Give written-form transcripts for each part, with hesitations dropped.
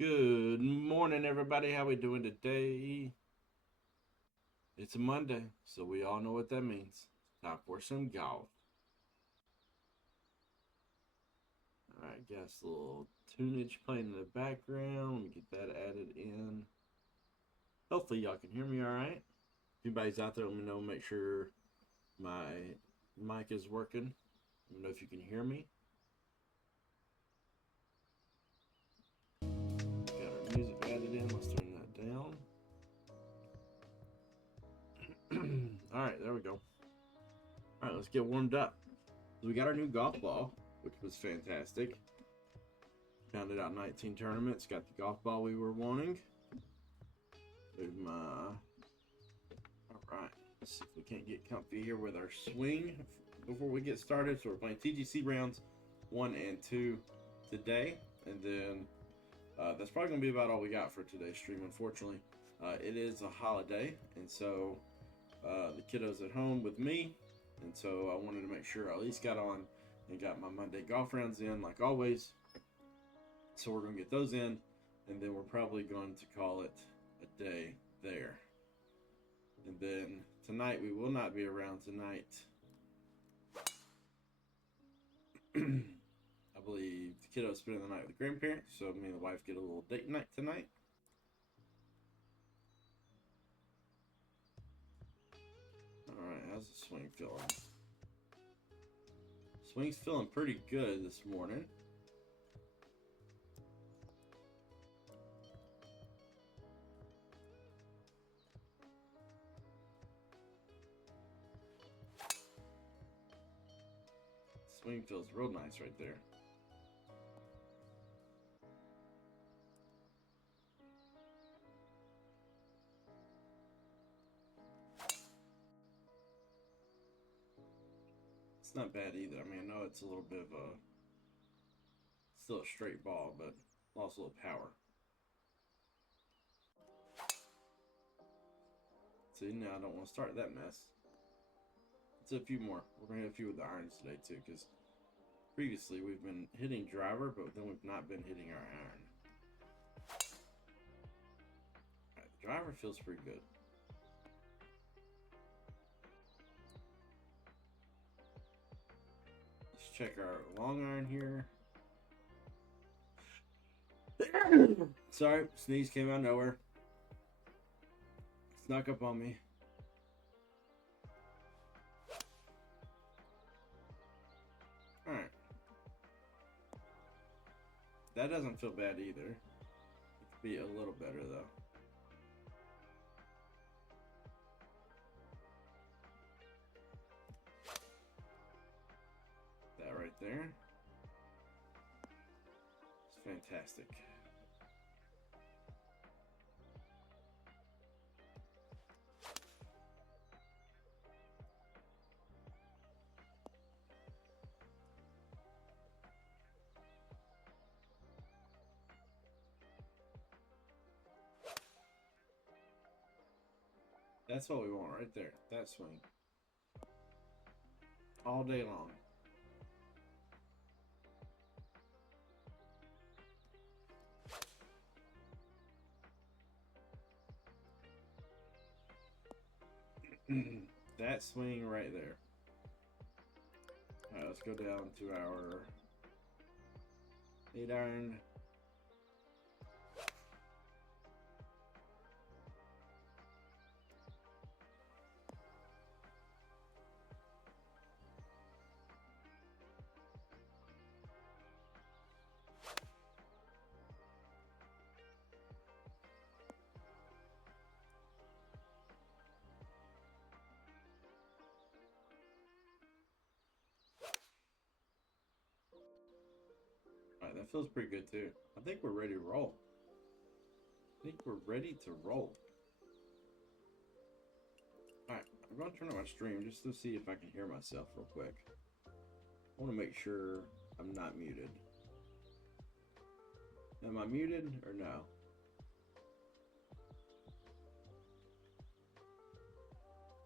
Good morning, everybody. How we doing today? It's a Monday, so we all know what that means. Time for some golf. All right, got a little tunage playing in the background. Let me get that added in. Hopefully, y'all can hear me all right. If anybody's out there, let me know. Make sure my mic is working. Let me know if you can hear me. Got our music added in. Let's turn that down. All right, there we go. All right, let's get warmed up. So we got our new golf ball, which was fantastic. Counted out 19 tournaments. Got the golf ball we were wanting. Move my. Alright. Let's see if we can't get comfy here with our swing before we get started. So we're playing TGC rounds 1 and 2 today. And then that's probably going to be about all we got for today's stream, unfortunately. It is a holiday. And so the kiddo's at home with me. And so I wanted to make sure I at least got on and got my Monday golf rounds in, like always. So we're going to get those in, and then we're probably going to call it a day there. And then tonight, we will not be around tonight. I believe the kiddo's spending the night with the grandparents, so me and the wife get a little date night tonight. Alright, how's the swing feeling? Swing's feeling pretty good this morning. Swing feels real nice right there. It's not bad either. I mean, I know it's a little bit of a... still a straight ball, but lost a little power. See, now I don't want to start that mess. It's a few more. We're going to hit a few with the irons today, too, because previously we've been hitting driver, but then we've not been hitting our iron. Alright, the driver feels pretty good. Let's check our long iron here. Sorry, sneeze came out of nowhere. Snuck up on me. Alright. That doesn't feel bad either. It could be a little better though. That right there. It's fantastic. That's what we want right there. That swing. All day long. That swing right there. Alright, let's go down to our 8 iron. Alright, that feels pretty good too. I think we're ready to roll. I think we're ready to roll. Alright, I'm going to turn on my stream just to see if I can hear myself real quick. I want to make sure I'm not muted. Am I muted or no?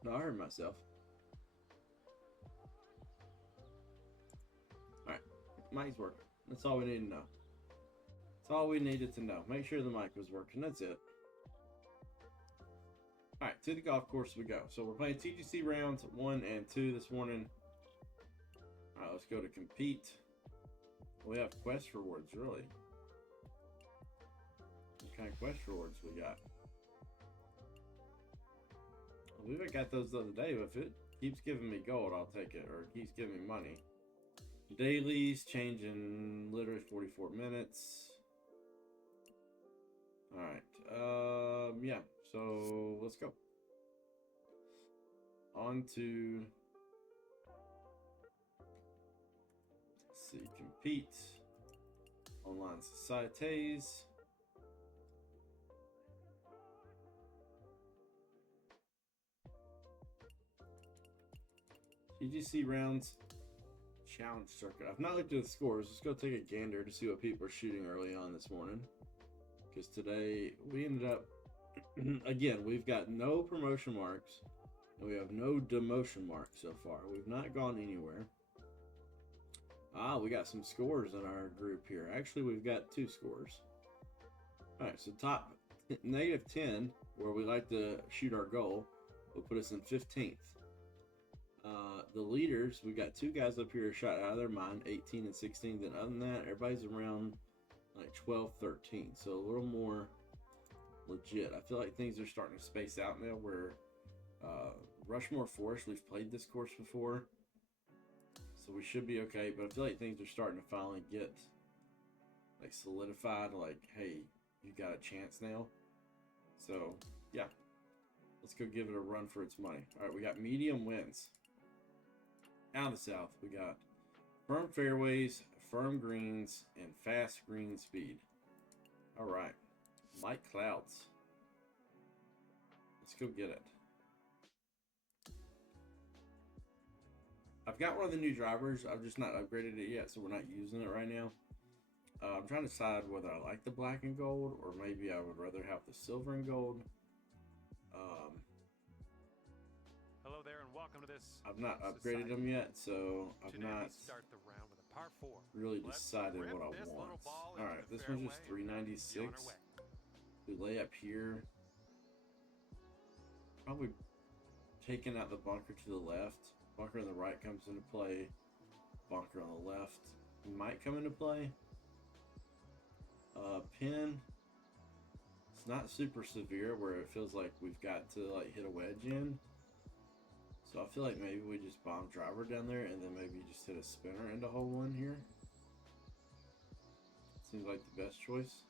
No, I heard myself. Alright, mic's working. That's all we need to know. That's all we needed to know. Make sure the mic was working. That's it. Alright, to the golf course we go. So we're playing TGC rounds 1 and 2 this morning. Alright, let's go to compete. We have quest rewards, really. What kind of quest rewards we got? I believe I got those the other day, but if it keeps giving me gold, I'll take it. Or it keeps giving me money. Dailies, changing literally 44 minutes. Alright, yeah, so let's go. On to, let's see, compete, online societies. TGC rounds challenge circuit. I've not looked at the scores. Let's go take a gander to see what people are shooting early on this morning. Because today we ended up, again, we've got no promotion marks and we have no demotion marks so far. We've not gone anywhere. We got some scores in our group here. Actually, we've got 2 scores. All right, so top -10, where we like to shoot our goal, will put us in 15th. The leaders, we got 2 guys up here shot out of their mind, 18 and 16. Then other than that, everybody's around like 12, 13. So a little more legit. I feel like things are starting to space out now where Rushmore Forest, we've played this course before. So we should be okay. But I feel like things are starting to finally get like solidified. Like, hey, you got a chance now. So, yeah. Let's go give it a run for its money. All right, we got medium winds. Out of the south, we got firm fairways, firm greens, and fast green speed. All right, light clouds. Let's go get it. I've got one of the new drivers. I've just not upgraded it yet, so we're not using it right now. I'm trying to decide whether I like the black and gold or maybe I would rather have the silver and gold. Hello there and welcome to this. I've not upgraded them yet, so I've not really decided what I want. Alright, this one's just 396. We lay up here. Probably taking out the bunker to the left. Bunker on the right comes into play. Bunker on the left might come into play. Pin. It's not super severe where it feels like we've got to like hit a wedge in. So I feel like maybe we just bomb driver down there and then maybe just hit a spinner into hole 1 here. Seems like the best choice.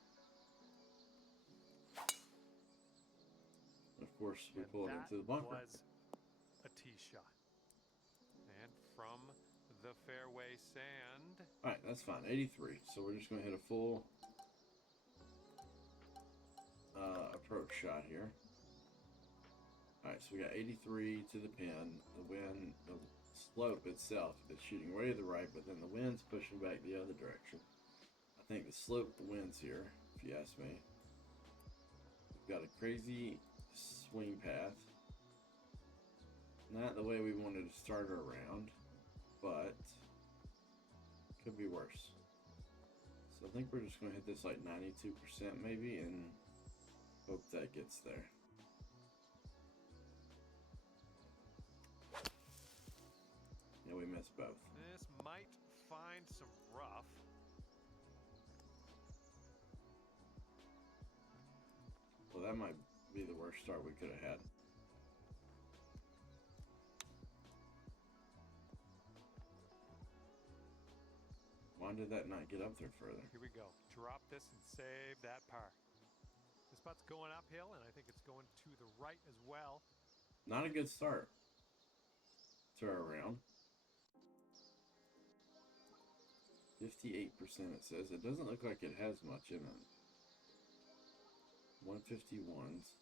Of course, we pull it into the bunker. Was a tee shot. And from the fairway sand. Alright, that's fine. 83. So we're just going to hit a full approach shot here. Alright, so we got 83 to the pin. The wind, the slope itself is shooting way to the right, but then the wind's pushing back the other direction. I think the slope wins here, if you ask me. We've got a crazy swing path. Not the way we wanted to start our round, but could be worse. So I think we're just going to hit this like 92% maybe and hope that gets there. Yeah, we missed both. This might find some rough. Well, that might be the worst start we could have had. Why did that not get up there further? Here we go. Drop this and save that par. This putt's going uphill, and I think it's going to the right as well. Not a good start to our round. 58% it says. It doesn't look like it has much in it. 151s.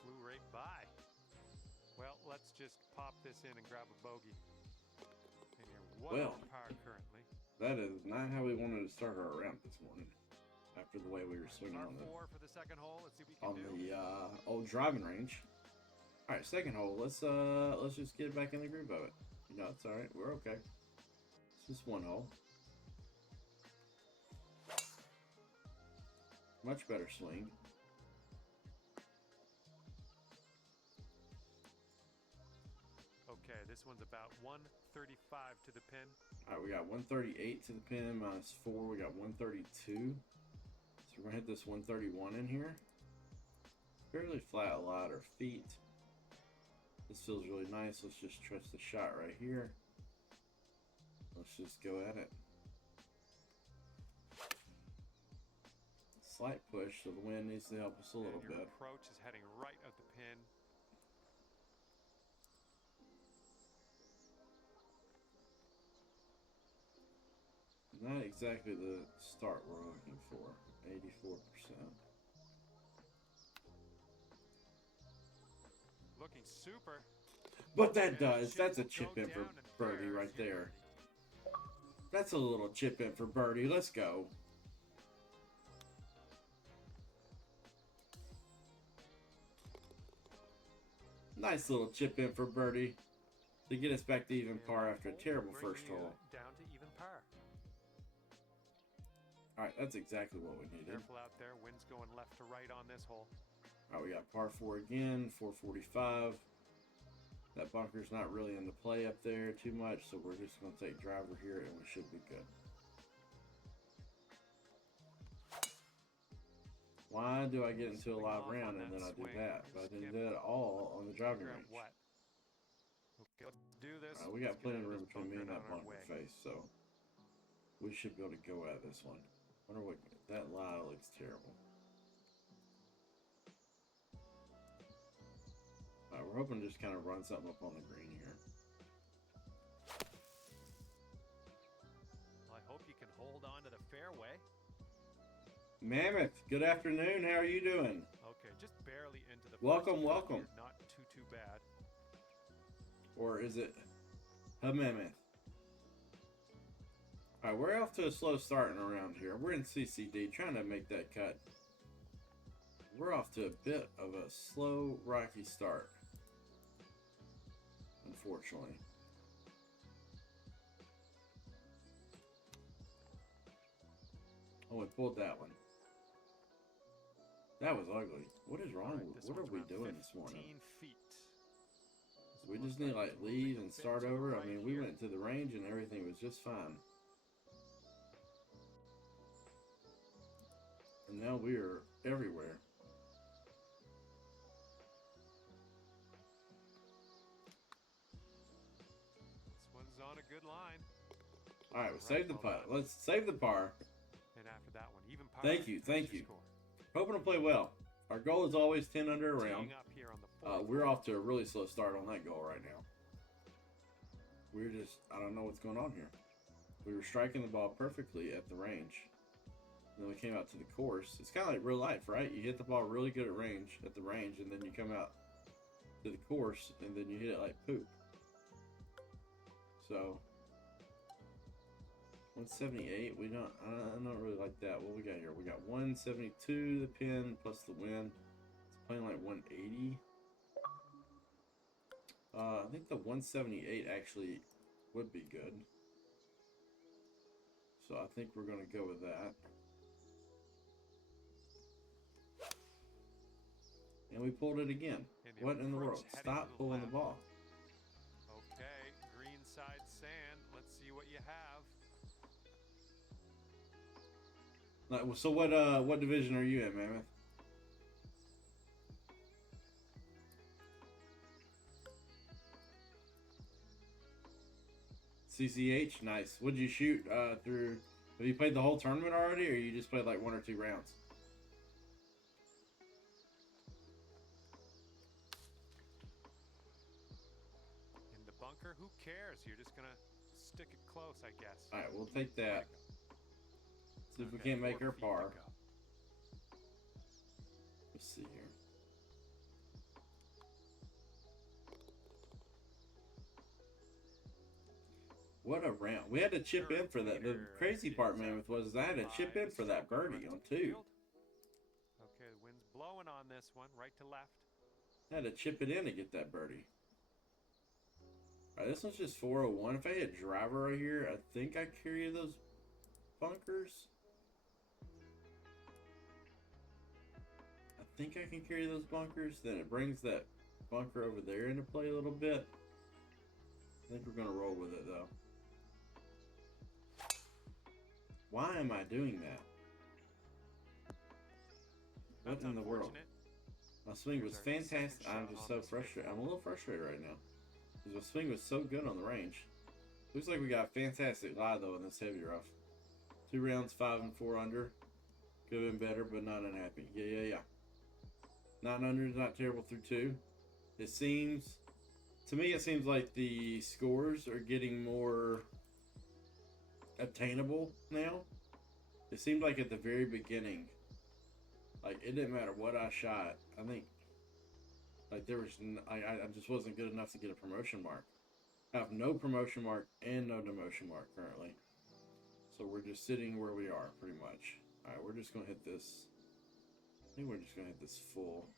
Flew right by. Well, let's just pop this in and grab a bogey. And you're well on par currently. That is not how we wanted to start our round this morning. After the way we were swinging on the for the second hole. Let's see what we on can do. the old driving range. All right, second hole. Let's just get back in the groove of it. You know, it's all right. We're okay. It's just one hole. Much better swing. Okay, this one's about 135 to the pin. All right, we got 138 to the pin minus 4. We got 132. So we're gonna hit this 131 in here. Fairly flat lie at our feet. This feels really nice. Let's just trust the shot right here. Let's just go at it. Slight push, so the wind needs to help us a little And your bit. approach is heading right at the pin. Not exactly the start we're looking for. 84%. Looking super. But that And does. That's a will chip go in for down, and birdie there's right your there. birdie. That's a little chip in for birdie. Let's go. Nice little chip in for birdie to get us back to even And par that after a hole terrible will bring first you hole. down to even par. All right, that's exactly what we needed. Careful out there. Wind's going left to right on this hole. All right, we got par 4 again, 445. That bunker's not really in the play up there too much, so we're just going to take driver here and we should be good. Why do I get into a live round and then I do that? But I didn't do that at all on the driving Figure out range. what. Okay, let's do this. We got Let's get plenty out of of room this between me and bunker that on our bunker way. face, so we should be able to go at this one. Wonder what that lie looks terrible. Alright, we're hoping to just kind of run something up on the green here. Well, I hope you can hold on to the fairway. Mammoth, good afternoon. How are you doing? Okay, just barely into the Welcome, first hole welcome. here, not too bad. Or is it a mammoth? Alright, we're off to a slow starting around here. We're in CCD trying to make that cut. We're off to a bit of a slow, rocky start. Unfortunately. Oh, we pulled that one. That was ugly. What is wrong? Alright, this What are one's we around doing this morning? 15 feet. This We one just looks need to like we'll leave make a and bit start to the over. I right mean, we here. went to the range and everything was just fine. And now we are everywhere. This one's on a good line. All right, we Right, saved the well putt. done. Let's save the par. And after that one, even par. Thank you, That's thank your you. score. Hoping to play well. Our goal is always 10 under a round. Teeing up here on the fourth We're hole. off to a really slow start on that goal right now. We're just, I don't know what's going on here. We were striking the ball perfectly at the range. And then we came out to the course. It's kind of like real life, right? You hit the ball really good at the range, and then you come out to the course, and then you hit it like poop. So, 178. I don't really like that. What we got here? We got 172 the pin plus the win. It's playing like 180. I think the 178 actually would be good. So I think we're going to go with that. And we pulled it again. And the What in the approach world? heading Stop to the pulling the left. ball. Okay, green side sand. Let's see what you have. So what division are you in, Mammoth? CCH, nice. What did you shoot through? Have you played the whole tournament already, or you just played like 1 or 2 rounds? In the bunker, who cares? You're just gonna stick it close, I guess. All right, we'll take that. See if we Okay, can't make 4 her feet to par. go. Let's see here. What a round. We had to chip in for that. The crazy part, Mammoth, was I had to chip in for that birdie on 2. Okay, the wind's blowing on this one, right to left. Had to chip it in to get that birdie. Alright, this one's just 401. If I hit driver right here, I think I carry those bunkers. I think I can carry those bunkers. Then it brings that bunker over there into play a little bit. I think we're going to roll with it, though. Why am I doing that? What in the world? My swing was fantastic. I'm just so frustrated. I'm a little frustrated right now. Because my swing was so good on the range. Looks like we got a fantastic lie, though, in this heavy rough. 2 rounds, 5 and 4 under. Could have been better, but not unhappy. Yeah. 9 under is not terrible through 2. It seems... To me, it seems like the scores are getting more obtainable now. It seemed like at the very beginning, like it didn't matter what I shot. I think like there was I just wasn't good enough to get a promotion mark. I have no promotion mark and no demotion mark currently, so we're just sitting where we are pretty much. All right, we're just gonna hit this. I think we're just gonna hit this full.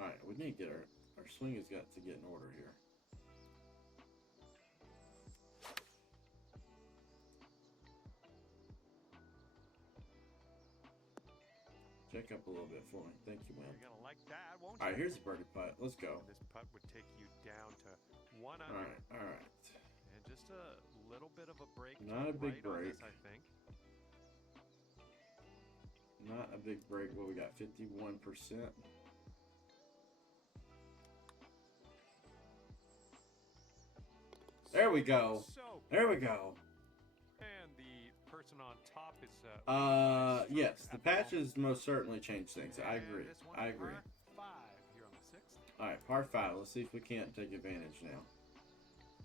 All right, we need to get our swing has got to get in order here. Check up a little bit for me. Thank you, man. You're gonna like that, won't you? All right, here's a birdie putt. Let's go. This putt would take you down to 1 under. All right. And just a little bit of a break. Not a big break. This, I think. Not a big break. Well, we got 51%. There we go. There we go. And the person on top is yes, the patches most certainly change things. I agree. I agree. Par 5 here on the 6th. All right, par 5. Let's see if we can't take advantage now.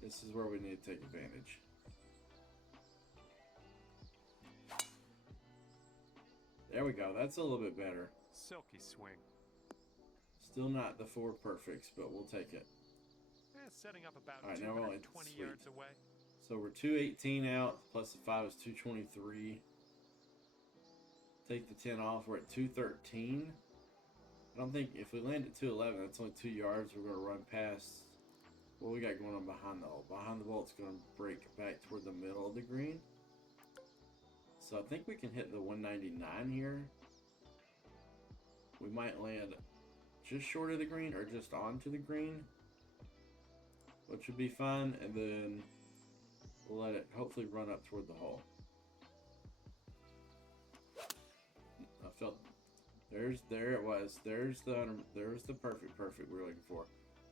This is where we need to take advantage. There we go. That's a little bit better. Silky swing. Still not the 4 perfects, but we'll take it. Setting up about all right, now we're only 20 yards away. So we're 218 out, plus the 5 is 223. Take the 10 off, we're at 213. I don't think if we land at 211, that's only 2 yards. We're going to run past what we got going on behind the hole. Behind the ball, it's going to break back toward the middle of the green. So I think we can hit the 199 here. We might land just short of the green or just onto the green, which would be fine, and then we'll let it hopefully run up toward the hole. I felt there it was. There's the perfect we were looking for.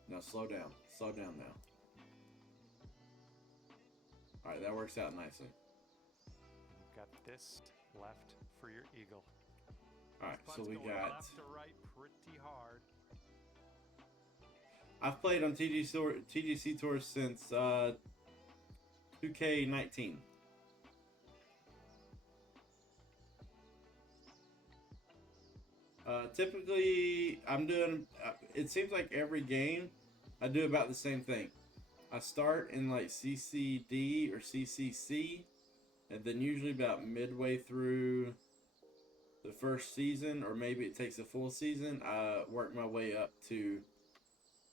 Now slow down now. All right, that works out nicely. You've got this left for your eagle. All right, so we got left to right pretty hard. I've played on TGC Tours since 2K19. Typically, I'm doing. It seems like every game, I do about the same thing. I start in like CCD or CCC, and then usually about midway through the first season, or maybe it takes a full season, I work my way up to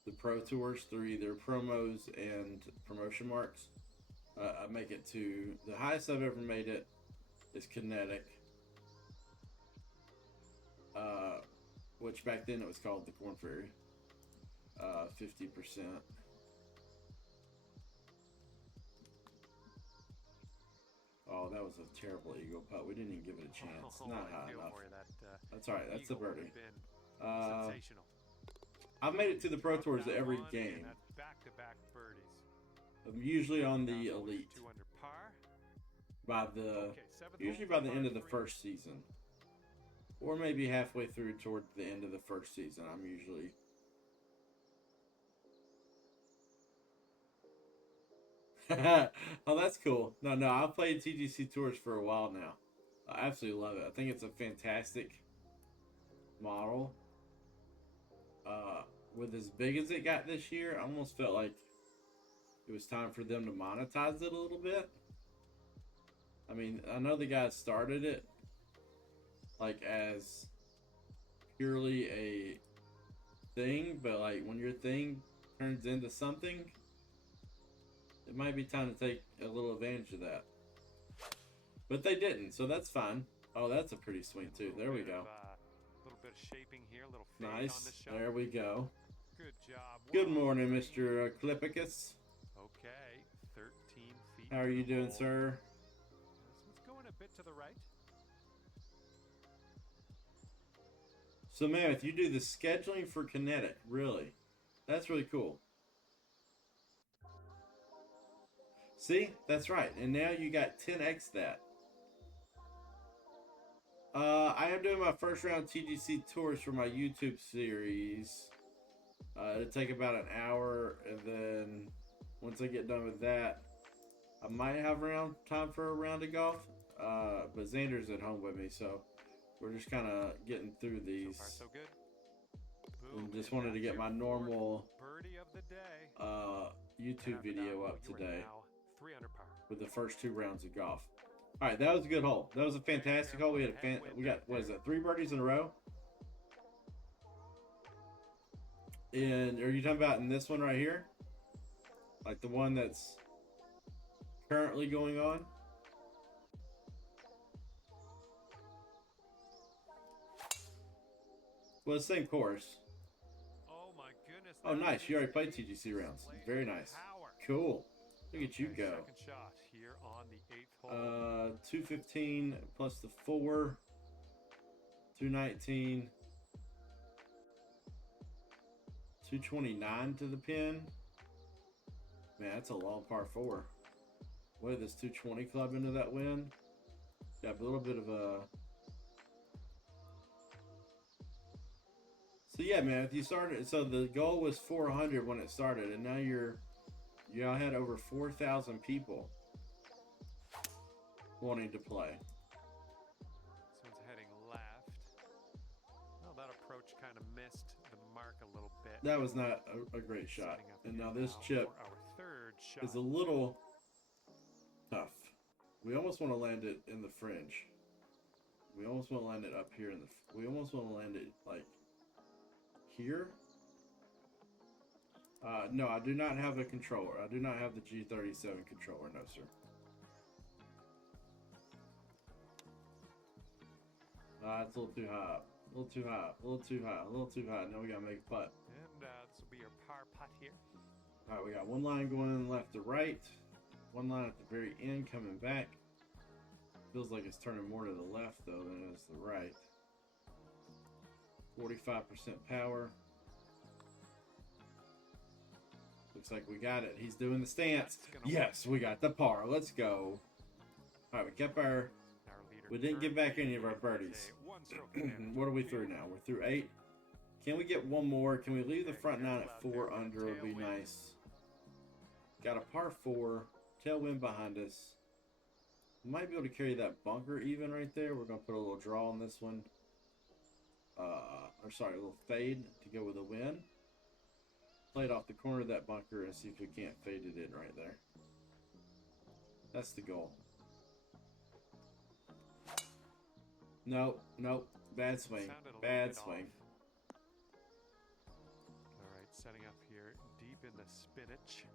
the Pro Tours through either promos and promotion marks. I make it to the highest I've ever made it is Kinetic, which back then it was called the Corn Ferry. 50%. Oh, that was a terrible eagle putt. We didn't even give it a chance. Not high enough. That's all right. That's a birdie. Sensational. I've made it to the Pro Tours every game. Back-to-back birdies. I'm usually on the elite. 2 under par. By the usually by the end of the first season, or maybe halfway through toward the end of the first season. I'm usually. Oh, that's cool. No, I've played TGC Tours for a while now. I absolutely love it. I think it's a fantastic model. With as big as it got this year, I almost felt like it was time for them to monetize it a little bit. I mean, I know the guys started it like as purely a thing, but like when your thing turns into something, it might be time to take a little advantage of that. But they didn't, so that's fine. Oh, that's a pretty swing too. There we go. Little bit of shaping here, little fade on Nice. the shot. There we go. Good job. Good morning, Mr. Clipicus. Okay, 13 feet. How are you doing, sir? This one's going a bit to the right. So, Mammoth, you do the scheduling for Kinetic. Really? That's really cool. See? That's right. And now you got 10x that. I am doing my first round TGC tours for my YouTube series. It'll take about an hour, and then once I get done with that, I might have time for a round of golf. But Xander's at home with me, so we're just kind of getting through these. So far, so good. And just wanted to get my normal birdie of the day. YouTube video up today now 3 under par. with the first 2 rounds of golf. All right, that was a good hole. That was a fantastic hole. We got what is it? 3 birdies in a row. And are you talking about in this one right here? Like the one that's currently going on? Well, it's the same course. Oh my goodness. Oh, nice. You already played TGC rounds. Very nice. Cool. Look at you go. Second shot here on the 8th hole. 215 plus the 4. 219. 229 to the pin. Man, that's a long par 4. What did this 220 club into that wind? Got a little bit of a... So yeah, man, if you started... So the goal was 400 when it started, and now you had over 4,000 people wanting to play. This one's heading left. Well, that approach kind of missed the mark a little bit. That was not a great shot. And now this chip for our 3rd shot. is a little tough. We almost want to land it in the fringe. We almost want to land it up here in the... We almost want to land it like here. No, I do not have a controller. I do not have the G37 controller. No, sir. It's a little too high. A little too high. A little too high. A little too high. Now we got to make a putt. And this will be your par putt here. All right, we got one line going left to right. One line at the very end coming back. Feels like it's turning more to the left, though, than it is the right. 45% power. Looks like we got it. He's doing the stance. Yes, we got the par. Let's go. All right, we kept our... We didn't get back any of our birdies. What are we through now? We're through 8. Can we get one more? Can we leave the front 9 at 4 under? Would be nice. Got a par 4. Tailwind behind us. Might be able to carry that bunker even right there. We're going to put a little draw on this one. Or sorry, a little fade to go with the wind. Play it off the corner of that bunker and see if we can't fade it in right there. That's the goal. Nope, nope. Bad swing. Bad swing. Alright, setting up here deep in the spinach.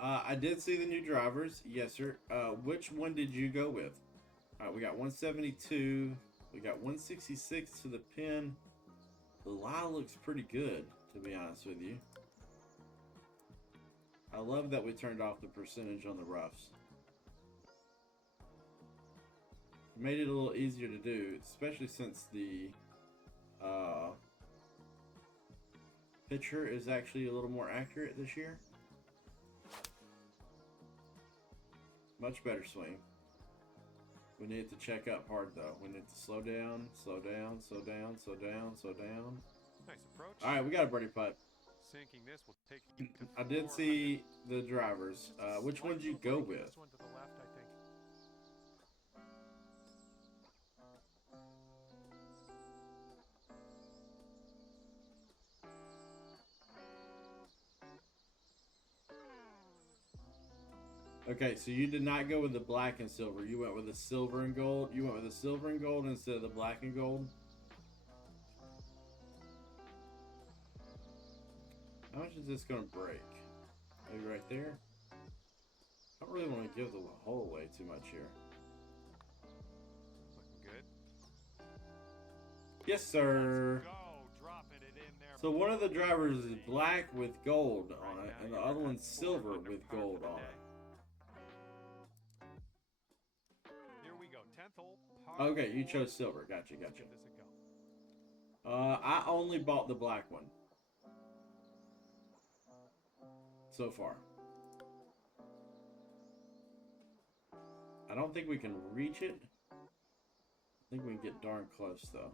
I did see the new drivers. Yes, sir. Which one did you go with? Alright, we got 172. We got 166 to the pin. The lie looks pretty good, to be honest with you. I love that we turned off the percentage on the roughs. Made it a little easier to do, especially since the pitcher is actually a little more accurate this year. Much better swing. We need to check up hard though. We need to slow down, slow down, slow down, slow down, slow down. Nice approach. All right, we got a birdie putt. Sinking this will take you to I did see the drivers. Which one did you go with? This one to the left, I think. Okay, so you did not go with the black and silver. You went with the silver and gold. You went with the silver and gold instead of the black and gold. is this gonna break? Maybe right there. I don't really want to give the hole away too much here. Looking good. Yes, sir. Let's go. Dropping it in there. So one of the drivers is black with gold on it, and the other one's silver with gold on it. Here we go. 10th hole. Par Okay, you 4. chose silver. Gotcha, Let's gotcha. give this a go. I only bought the black one so far. I don't think we can reach it. I think we can get darn close though.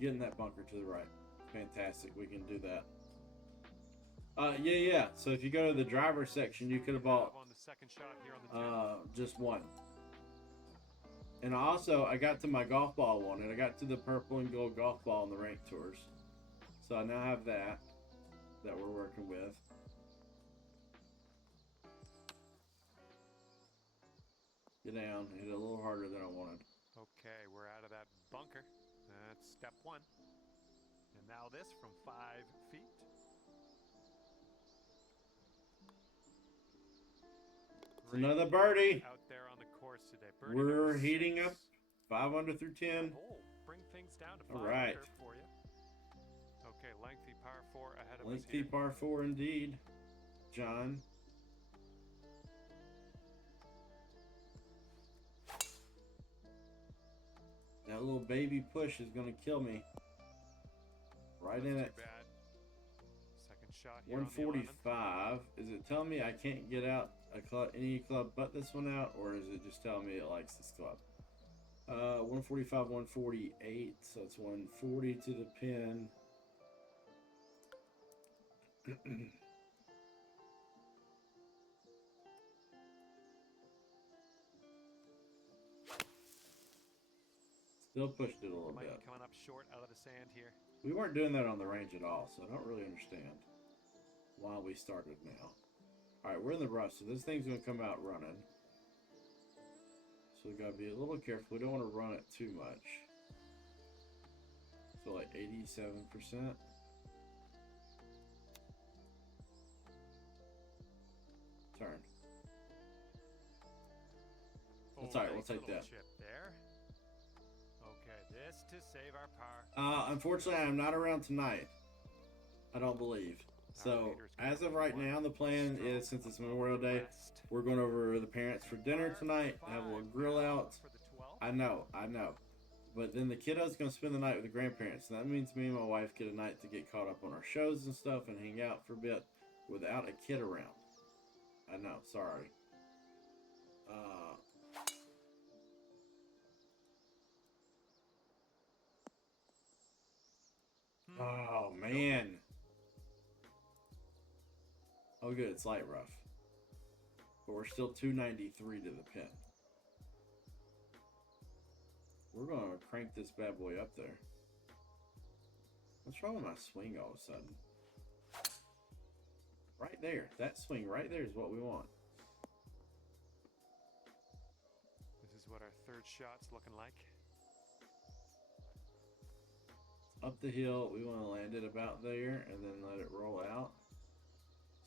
Getting that bunker to the right. Fantastic. We can do that. Yeah. So if you go to the driver section, you could have bought On the second shot here on the just one. And also, I got to my golf ball one, and I got to the purple and gold golf ball on the rank tours. So I now have that we're working with. Get down, hit it a little harder than I wanted. Okay, we're out of that bunker. That's step 1. And now this from 5 feet. Another birdie. Out there on the course today. Birdie We're number heating 6. up 5 under through 10. Oh, bring things down to 5 All right. under for you. Okay, lengthy par 4 ahead of us Lengthy here. par 4 indeed, John. That little baby push is going to kill me. Right in it. Too bad. Second shot here on the 145. Is it telling me I can't get out a club, any club but this one out, or is it just telling me it likes this club? 145, 148. So it's 140 to the pin. Still pushed it a little Might bit. be coming up short out of the sand here. We weren't doing that on the range at all, so I don't really understand why we started now. Alright, we're in the rough, so this thing's going to come out running. So we got to be a little careful. We don't want to run it too much. So like 87%. Turn. That's alright, we'll Nice take little that. chip there. Okay, this to save our par. Unfortunately, I'm not around tonight. I don't believe. So, as of right now, the plan is, since it's Memorial Day, we're going over to the parents for dinner tonight, have a little grill out. I know. But then the kiddo's going to spend the night with the grandparents. And that means me and my wife get a night to get caught up on our shows and stuff and hang out for a bit without a kid around. I know, sorry. Oh, man. Oh, good. It's light rough. But we're still 293 to the pin. We're going to crank this bad boy up there. What's wrong with my swing all of a sudden? Right there. That swing right there is what we want. This is what our third shot's looking like. Up the hill, we want to land it about there and then let it roll out.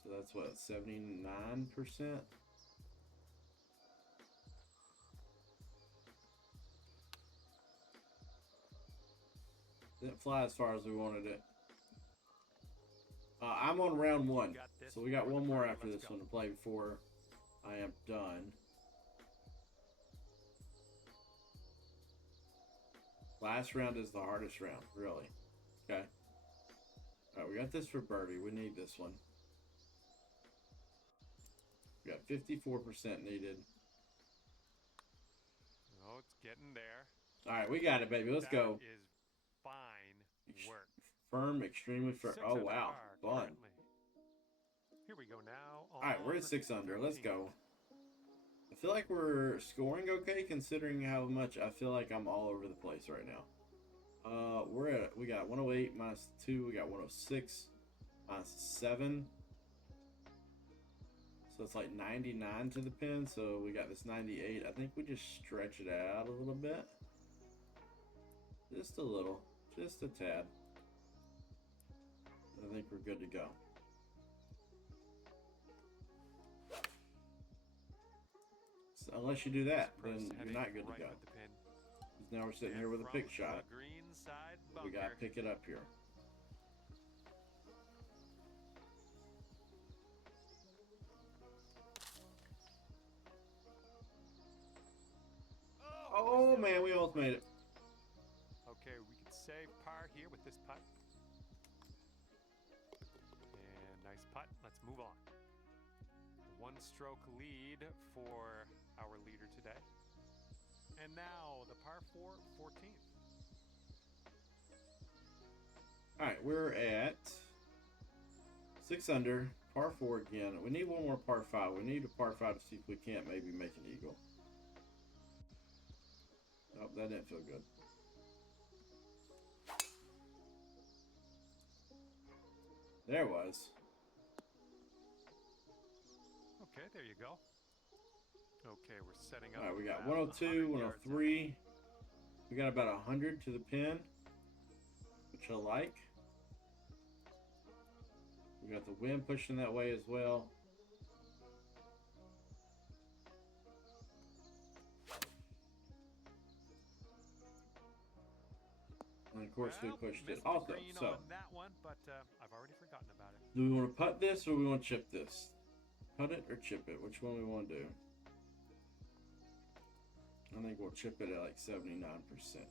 So that's what, 79%? Didn't fly as far as we wanted it. I'm on round 1, so we got one more after this one to play before I am done. Last round is the hardest round, really. Okay. Alright, we got this for birdie. We need this one. We got 54% needed. Oh, it's getting there. Alright, we got it, baby. Let's go. That is fine work. Firm, extremely firm. 6 Oh, under wow. par Fun. currently. Here we go now. Alright, we're at 6 under. Let's go. I feel like we're scoring okay, considering how much I feel like I'm all over the place right now. We got 108 minus 2. We got 106 minus 7. So it's like 99 to the pin. So we got this 98. I think we just stretch it out a little bit. Just a little. Just a tad. I think we're good to go. So unless you do that, then you're not good to go. Because now we're sitting here with a pick shot. We got to pick it up here. Oh man, we almost made it. Okay, we can save par here with this putt. And nice putt. Let's move on. 1-stroke lead for our leader today. And now the par 4, 14th. All right, we're at 6 under, par 4 again. We need one more par 5. We need a par 5 to see if we can't maybe make an eagle. Oh, that didn't feel good. There it was. Okay, there you go. Okay, we're setting up. All right, we got 102, 103. We got about 100 to the pin, which I like. We got the wind pushing that way as well. And of course, we pushed it also. So, on that one, but I've already forgotten about it. do we want to putt this or we want to chip this? Putt it or chip it? Which one we want to do? I think we'll chip it at like 79% here.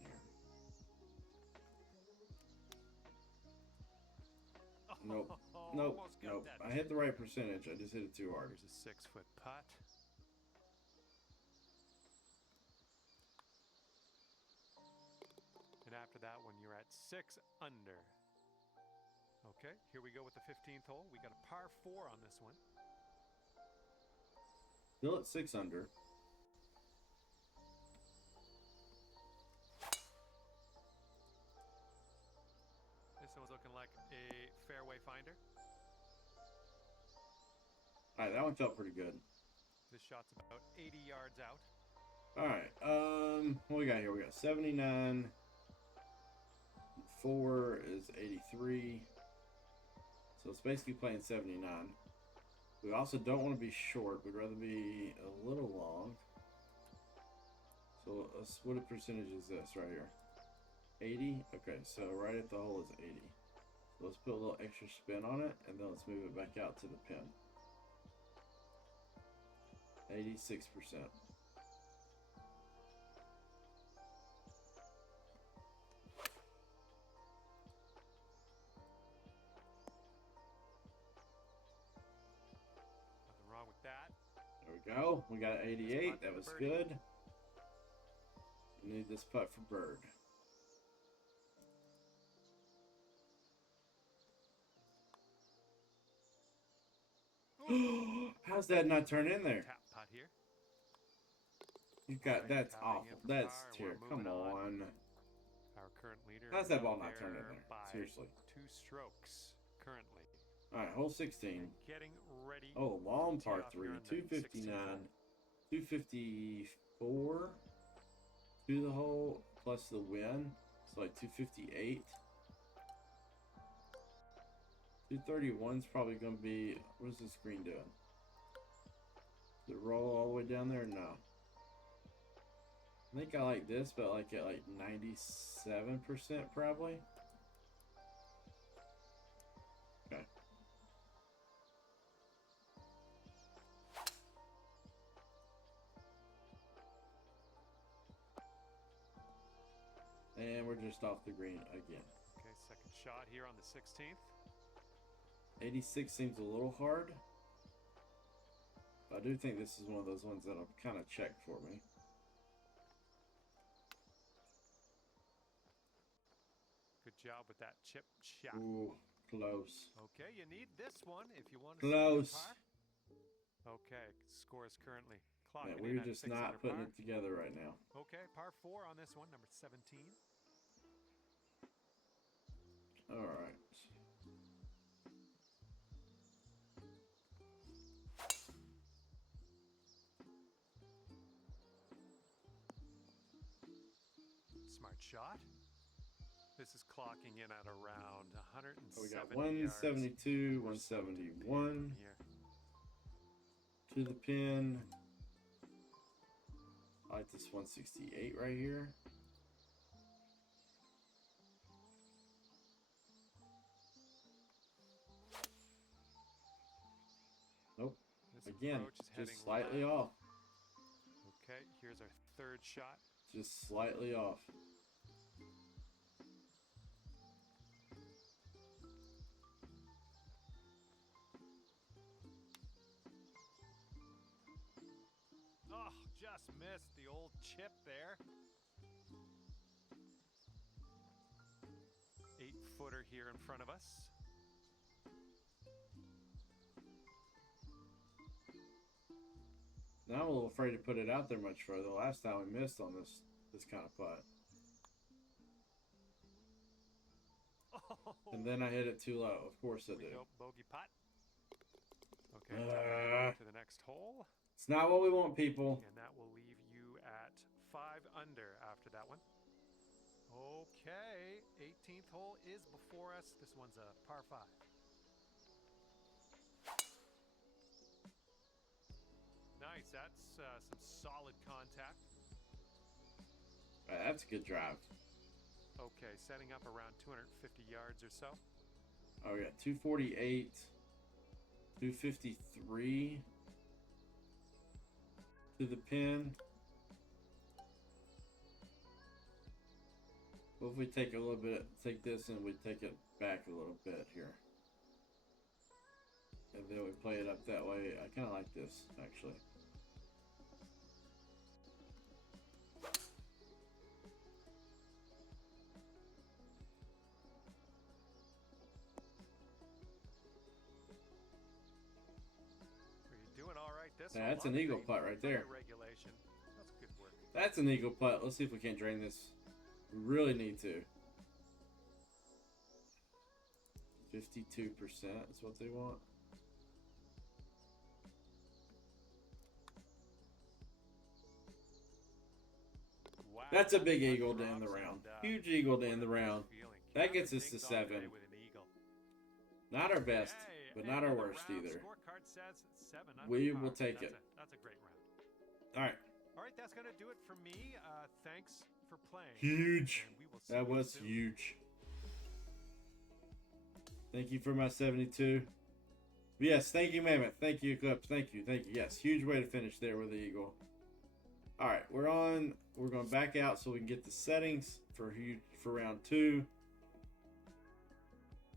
Nope. Nope. Nope. I hit the right percentage. I just hit it too hard. Here's a 6-foot putt. And after that one, you're at 6 under. Okay, here we go with the 15th hole. We got a par 4 on this one. Still at 6 under. This one's looking like a fairway finder. All right, that one felt pretty good. This shot's about 80 yards out. All right, what we got here? We got 79. 4 is 83. So it's basically playing 79. We also don't want to be short. We'd rather be a little long. So what percentage is this right here? 80? Okay, so right at the hole is 80. So let's put a little extra spin on it, and then let's move it back out to the pin. 86%. Nothing wrong with that. There we go. We got 88. That was good. We need this putt for bird. How's that not turn in there? Tap putt here. You got that's awful. That's terrible. Come on. Our current leader. How's that ball not turn in there? By Seriously. 2 strokes currently. All right, hole 16. Getting ready. Oh, long to par tee off 3, here on the 259, 16th hole. 254 to the hole plus the win. It's like 258. 231 is probably going to be. What is this green doing? Does it roll all the way down there? No. I think I like this, but like at like 97% probably. Okay. And we're just off the green again. Okay, second shot here on the 16th. 86 seems a little hard. But I do think this is one of those ones that'll kind of check for me. Good job with that chip shot. Ooh, close. Okay, you need this one if you want to Close. see the par. Okay, score is currently Man, clocking in we're at just 6 not under putting par. it together right now. Okay, par 4 on this one, number 17. All right. Smart shot. This is clocking in at around 170 We got yards 172, or so to the pin 171 here. to the pin. I like this 168 right here. Nope. This Again, approach is heading just slightly left. off. Okay, here's our third shot. Just slightly off. Oh, just missed the old chip there. 8-footer here in front of us. Now I'm a little afraid to put it out there much further. Last time we missed on this kind of putt. Oh, And then I hit it too low. Of course I here we do. go, bogey putt. Okay, to the next hole. It's not what we want, people. And that will leave you at 5 under after that one. Okay, 18th hole is before us. This one's a par 5. Nice, that's some solid contact. That's a good drive. Okay, setting up around 250 yards or so. Oh, we got 248, 253 to the pin. What if we take a little bit, take this and we take it back a little bit here? And then we play it up that way. I kind of like this, actually. You're doing all right this Yeah, hole. that's an eagle putt right there. Regulation. That's good work. That's an eagle putt. Let's see if we can't drain this. We really need to. 52% is what they want. Wow, That's a big that eagle to drops end the round. and, Huge eagle to what end a the good round. feeling. That Counting gets us to things off today 7. with an eagle. Not our best, Okay, but and not our the worst round either. Scorecard says 7 under We par. will take it. That's a great round. All right. All right, that's going to do it for me. Thanks for playing. Huge. And we will see That you was soon. huge. Thank you for my 72. Yes, thank you, Mammoth. Thank you, Eclipse. Thank you. Thank you. Yes, huge way to finish there with the eagle. All right, we're on. We're going back out so we can get the settings for round 2.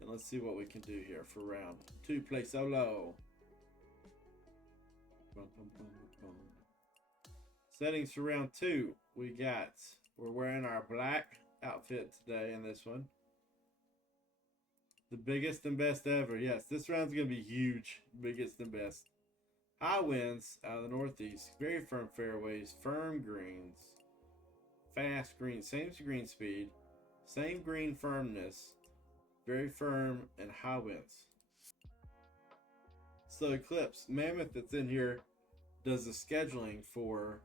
And let's see what we can do here for round 2. Play solo. Bum, bum, bum, bum. Settings for round 2. We're wearing our black outfit today in this one. The biggest and best ever. Yes, this round's going to be huge. Biggest and best. High winds out of the northeast. Very firm fairways. Firm greens. Fast greens. Same green speed. Same green firmness. Very firm and high winds. So Eclipse, Mammoth that's in here does the scheduling for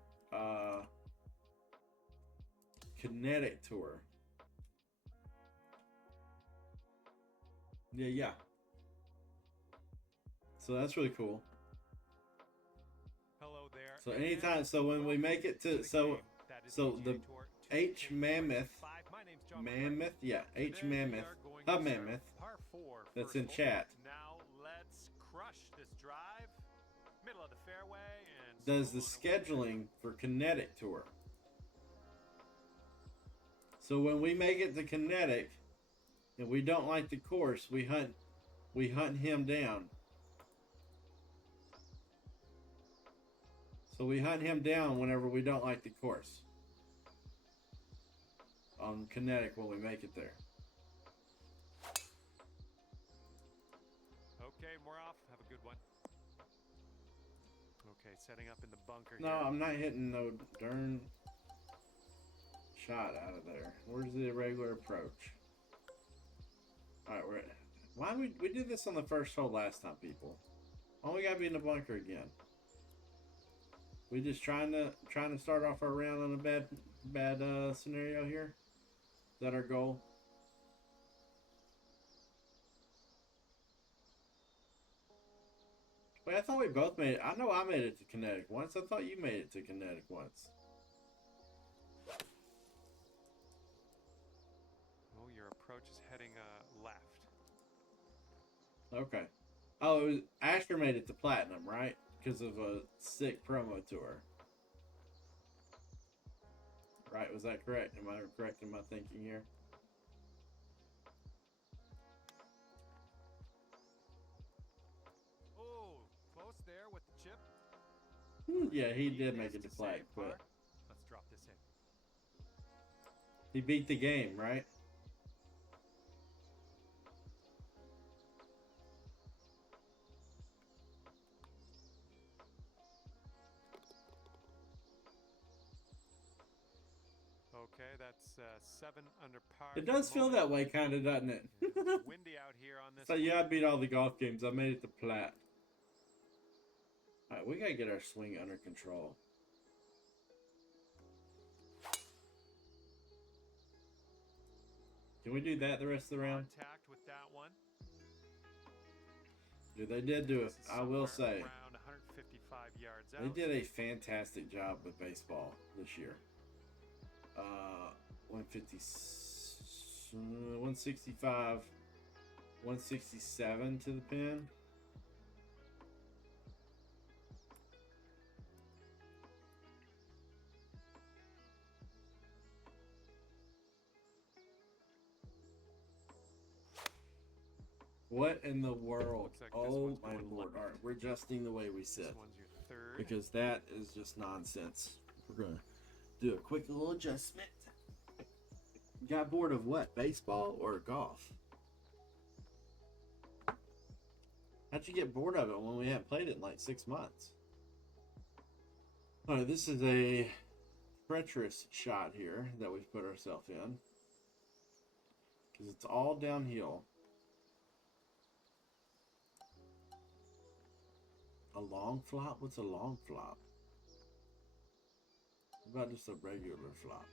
Kinetic Tour. Yeah. So that's really cool. Hello there. So and anytime, so when we make it to, the so game. That is so PGA the Tour H 2K25. Mammoth, My name's John McCarthy. yeah, H Today we Mammoth, are going Hub to start Mammoth, par 4 that's first in hole. chat, Now let's crush this drive. Middle of the fairway and does the slow on our way. scheduling for Kinetic Tour. So when we make it to Kinetic and we don't like the course, we hunt him down. So we hunt him down whenever we don't like the course. On Kinetic when we make it there. Okay, we're off. Have a good one. Okay, setting up in the bunker No, here. I'm not hitting no darn shot out of there. Where's the irregular approach? Alright, why we did this on the first hole last time, people? Why we gotta be in the bunker again? We just trying to start off our round on a bad scenario here? Is that our goal? Wait, I thought we both made it. I know I made it to kinetic once. I thought you made it to kinetic once. Oh, your approach is heading left. Okay. Oh, it was, Asher made it to platinum, right? Because of a sick promo tour. Right, was that correct? Am I correct in my thinking here? Oh, close there with the chip. Yeah, he did Need make this it to to plat, save par. but Let's drop this in. he beat the game, right? Okay, that's 7 under par. It for the does feel moment. that way, kind of, doesn't it? And it's windy out here on this So one. yeah, I beat all the golf games. I made it to plat. All right, we gotta get our swing under control. Can we do that the rest of the round? Contact with that one. Dude, they did do it. This is I will somewhere say. around 155 yards They out. did a fantastic job with baseball this year. 165, 167 to the pin. What in the world? Looks like this Oh one's my going lord. left. Alright, we're adjusting the way we sit. This one's your third. Because that is just nonsense. We're gonna do a quick little adjustment. Got bored of what? Baseball or golf? How'd you get bored of it when we haven't played it in like 6 months? Alright, this is a treacherous shot here that we've put ourselves in. Because it's all downhill. A long flop? What's a long flop? What about just a regular flop?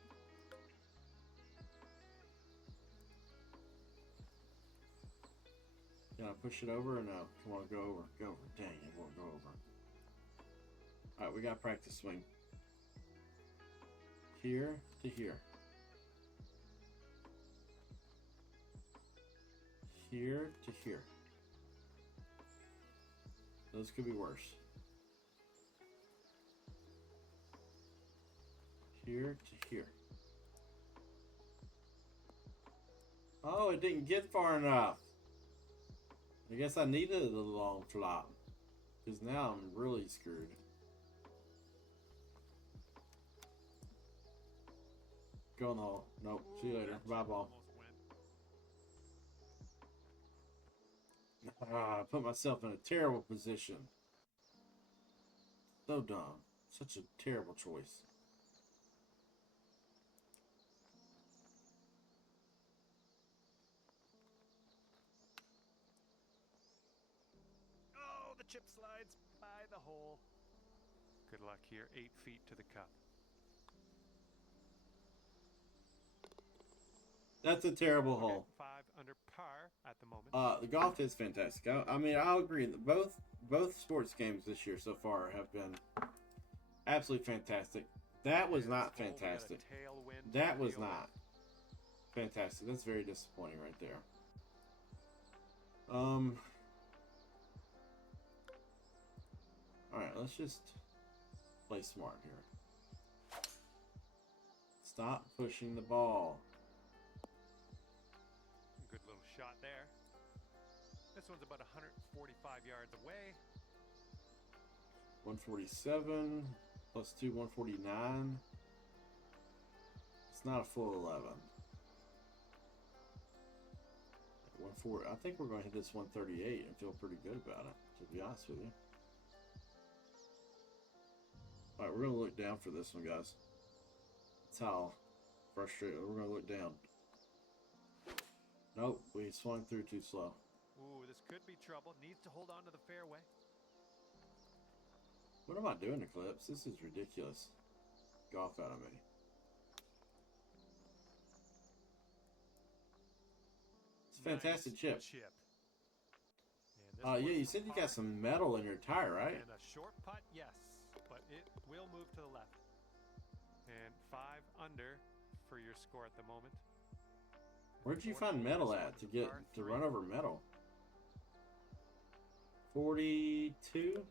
Can I push it over or no? Come on, go over. Go over. Dang, it won't go over. Alright, we got practice swing. Here to here. Here to here. Those could be worse. Here to here. Oh, it didn't get far enough. I guess I needed a long flop. Because now I'm really screwed. Go in the hole. Nope. See you later. That Bye, chip ball. almost went. Ah, I put myself in a terrible position. So dumb. Such a terrible choice. Oh, the chip slides by the hole. Good luck here. 8 feet to the cup. That's a terrible Okay, hole. 5 under par at the moment. The golf is fantastic. I mean, I'll agree that both sports games this year so far have been absolutely fantastic. That was not This hole, we got a fantastic. tailwind That to was deal with. not fantastic. That's very disappointing right there. All right, let's just play smart here. Stop pushing the ball. Good little shot there. This one's about 145 yards away. 147 plus 2, 149. It's not a full 11. 140. I think we're going to hit this 138 and feel pretty good about it, to be honest with you. All right, we're going to look down for this one, guys. That's how frustrated. We're going to look down. Nope, we swung through too slow. Ooh, this could be trouble. Needs to hold on to the fairway. What am I doing, Eclipse? This is ridiculous. Golf out of me. It's a fantastic Nice chip. chip. And this Yeah, one you for said you par. got some metal in your tire, right? And a short putt, yes, but it will move to the left. And 5 under for your score at the moment. Where'd you Fourth find hole, metal this at one's to a get par to 3. run over metal? 42?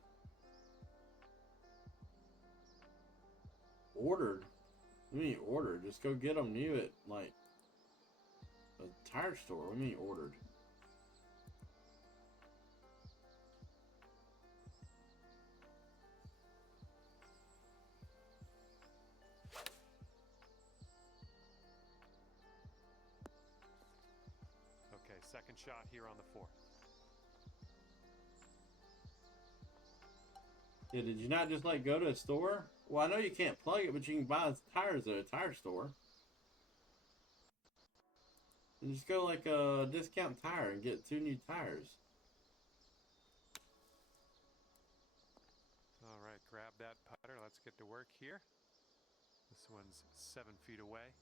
Ordered? What do you mean ordered? Just go get them new at, like, a tire store. What do you mean ordered? Okay, second shot here on the 4th. Yeah, did you not just, like, go to a store? Well, I know you can't plug it, but you can buy tires at a tire store. And just go, like, a discount tire and get 2 new tires. All right, grab that putter. Let's get to work here. This one's 7 feet away.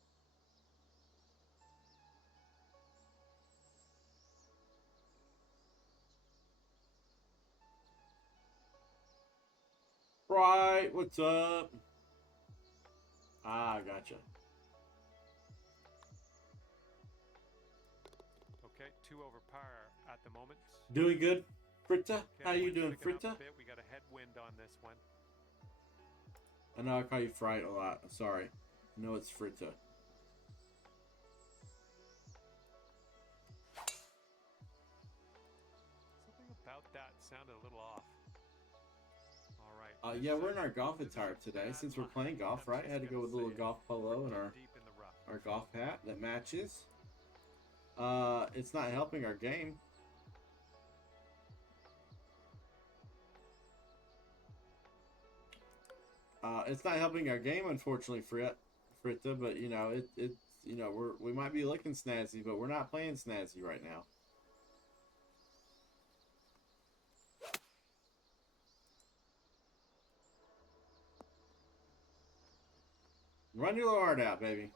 Right, what's up? Ah, gotcha. Okay, 2 over par at the moment. Doing good, Fritta? Okay, How you wind's doing, picking up Fritta? a bit. We got a headwind on this one. I know I call you Fright a lot. I'm sorry. I know it's Fritta. Something about that sounded a little off. All right. Yeah, we're in our golf attire today since we're playing golf, right? I had to go with a little golf polo and Deep in the rough. our golf hat that matches. It's not helping our game. It's not helping our game, unfortunately, Fritta. But you know, you know, we might be looking snazzy, but we're not playing snazzy right now. Run your little heart out, baby.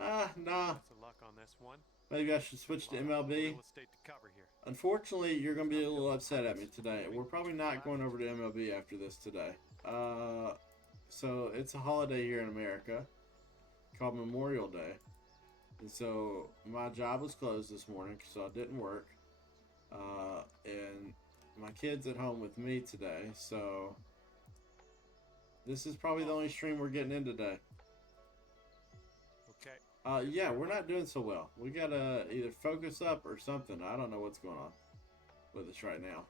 Nah. Lots of luck on this one. Maybe I should switch to MLB. Real estate to cover here. Unfortunately, you're going to be a little upset at me today. We're probably not going over to MLB after this today. So it's a holiday here in America called Memorial Day. And so my job was closed this morning, so I didn't work. And my kid's at home with me today, so this is probably the only stream we're getting in today. Okay. Yeah, we're not doing so well. We gotta either focus up or something. I don't know what's going on with us right now.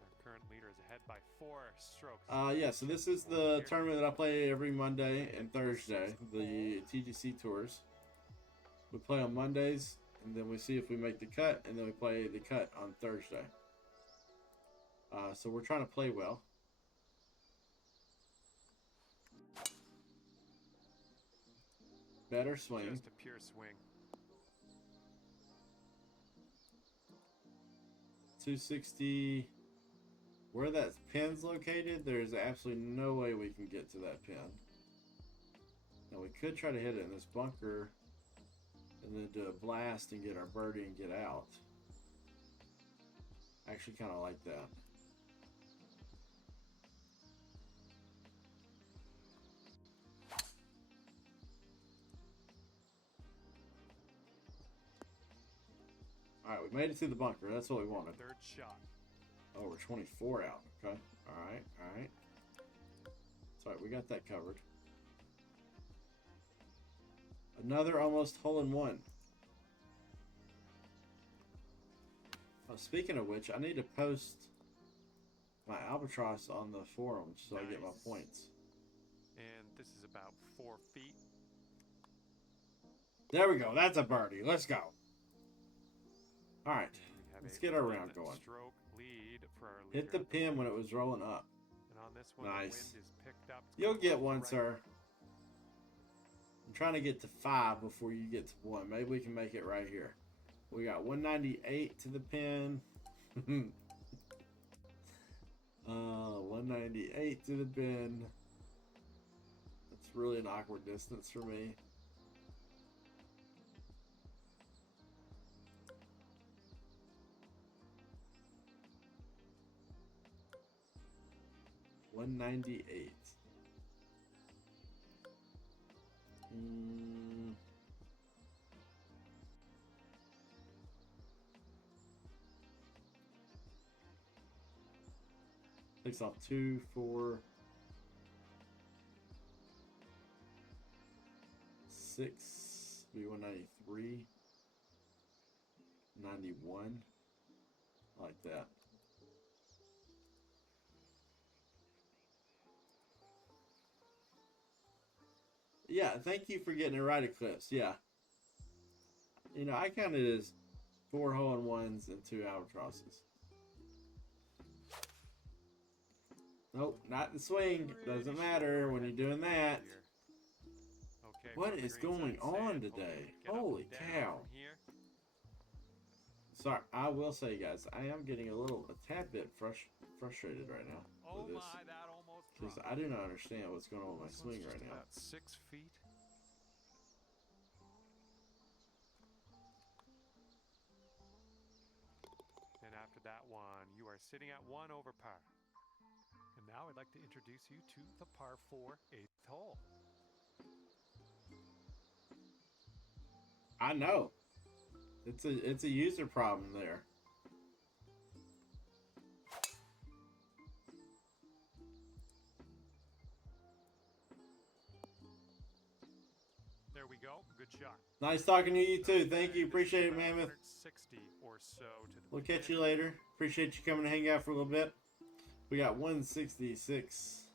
Our current leader is ahead by 4 strokes. Yeah, so this is the tournament that I play every Monday and Thursday, the TGC tours. We play on Mondays, and then we see if we make the cut, and then we play the cut on Thursday. So we're trying to play well. Better swing. Just a pure swing. 260. Where that pin's located, there's absolutely no way we can get to that pin. Now we could try to hit it in this bunker and then do a blast and get our birdie and get out. I actually kind of like that. All right, we made it to the bunker. That's what we wanted. Third shot. Oh, we're 24 out. Okay. All right. It's all right. We got that covered. Another almost hole-in-one. Oh, speaking of which, I need to post my albatross on the forums so I get my points. And this is about 4 feet. There we go. That's a birdie. Let's go. All right. Let's get our round going. Stroke lead for our Hit the pin when it was rolling up. And on this one, Nice. the wind is picked up. You'll get one, sir. I'm trying to get to 5 before you get to 1. Maybe we can make it right here. We got 198 to the pin. 198 to the pin. That's really an awkward distance for me. 198. Takes off 2, 4, 6. Be 193. 91. Like that. Yeah, thank you for getting it right, Eclipse. Yeah. You know, I counted as 4 hole-in-ones and 2 albatrosses. Nope, not the swing. Doesn't matter when you're doing that. Okay, What is going on today? Holy cow. Sorry, I will say, guys, I am getting a tad bit frustrated right now with this. Because I do not understand what's going on with my swing right now. About 6 feet. And after that one, you are sitting at 1 over par. And now I'd like to introduce you to the par 4 8th hole. I know. It's a user problem there. There we go. Good shot. Nice talking to you too. Thank you. Appreciate it, Mammoth. 160 or so to the We'll catch you later. Appreciate you coming to hang out for a little bit. We got 166.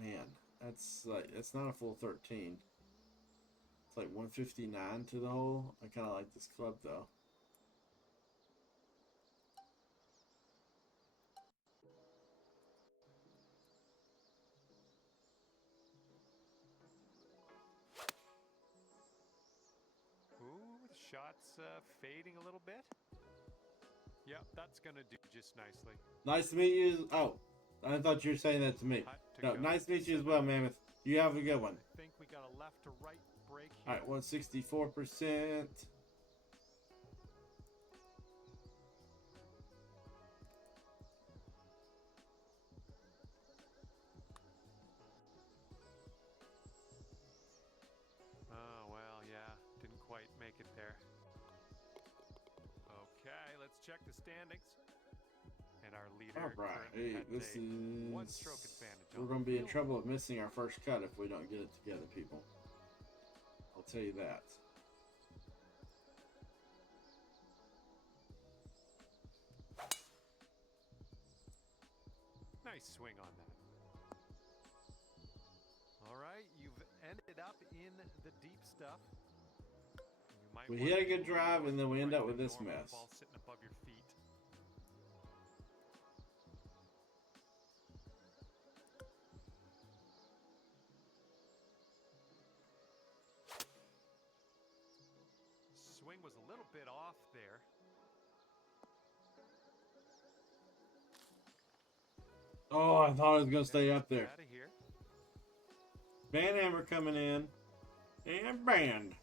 Man, that's not a full 13. It's like 159 to the hole. I kind of like this club though. Ooh, the shot's fading a little bit. Yep, that's gonna do just nicely. Nice to meet you. Oh, I thought you were saying that to me. No, nice to meet you as well, Mammoth. You have a good one. I think we got a left to right break here. All right, 164%. Oh, well, yeah, didn't quite make it there. Okay, let's check the standings. And our leader All right, currently hey, has this a is. 1-stroke advantage. We're going to be in trouble of missing our first cut if we don't get it together, people. I'll tell you that. Nice swing on that. All right, you've ended up in the deep stuff. You might We want hit a to good be drive, and then we end right up with than this normal, mess. ball sitting above your feet. Swing was a little bit off there. Oh, I thought it was going to stay up there. Out of here. Banhammer coming in. And band.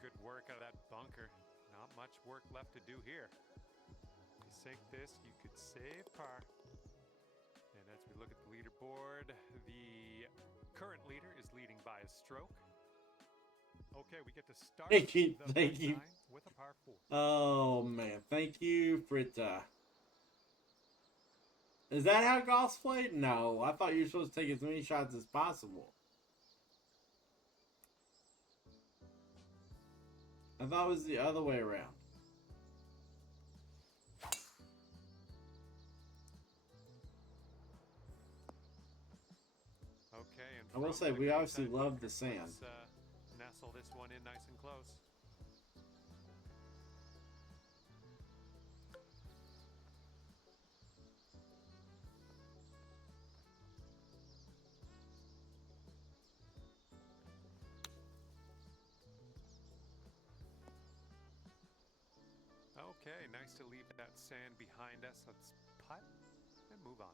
Good work out of that bunker. Not much work left to do here. You sink this, you could save par. And as we look at the leaderboard, the current leader is leading by a stroke. Okay, we get to start Thank you, the thank back you. nine with a par 4. Oh, man. Thank you, Fritta. Is that how golf's played? No. I thought you were supposed to take as many shots as possible. I thought it was the other way around. Okay, and I will from say, the we green obviously side love bunker, the sand. let's, nestle this one in nice and close. nice to leave that sand behind us. Let's putt and move on.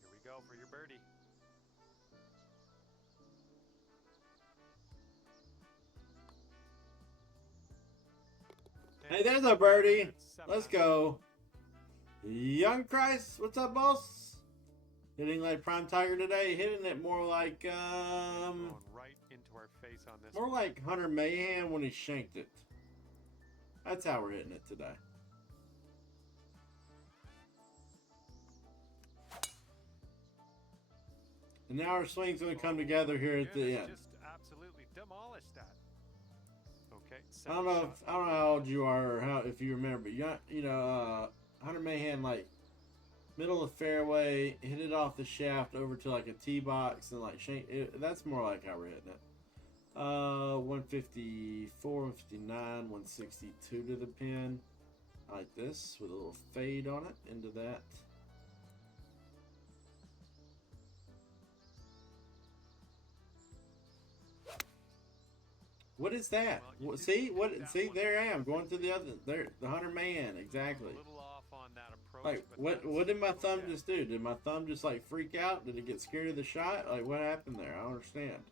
Here we go for your birdie. Hey, there's a birdie. Let's go. Young Christ, what's up, boss? Hitting like Prime Tiger today. Hitting it more like Going right into our face on this. more like Hunter Mayhem when he shanked it. That's how we're hitting it today. And now our swing's gonna come together here at the end. Just absolutely demolished that. Okay. I don't know how old you are or how if you remember. Hunter Mayhem like middle of fairway, hit it off the shaft over to like a tee box and like shank. That's more like how we're hitting it. 154, 159, 162 to the pin. I like this with a little fade on it into that. What is that? Well, see there I am going to the other there the Hunter Man exactly. A little off on that approach, Like but what did my thumb okay. just do? Did my thumb just like freak out? Did it get scared of the shot? Like what happened there? I don't understand.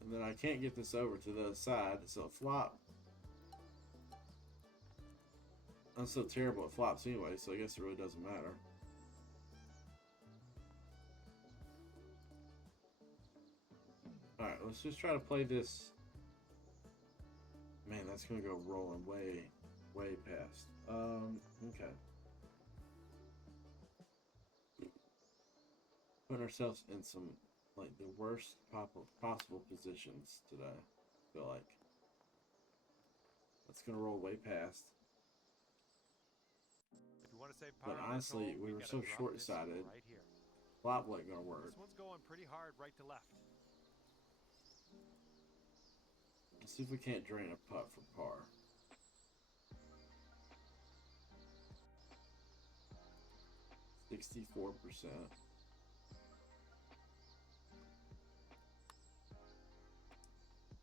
And then I can't get this over to the other side, so it flop. I'm so terrible at flops anyway, so I guess it really doesn't matter. Alright, let's just try to play this. Man, that's gonna go rolling way past. Okay. Putting ourselves in some like the worst possible positions today. I feel like that's gonna roll way past. If you want to save But power, honestly, we were so short-sighted. Right here. Flop wasn't gonna work. This one's going pretty hard right to left. Let's see if we can't drain a putt for par. $64%.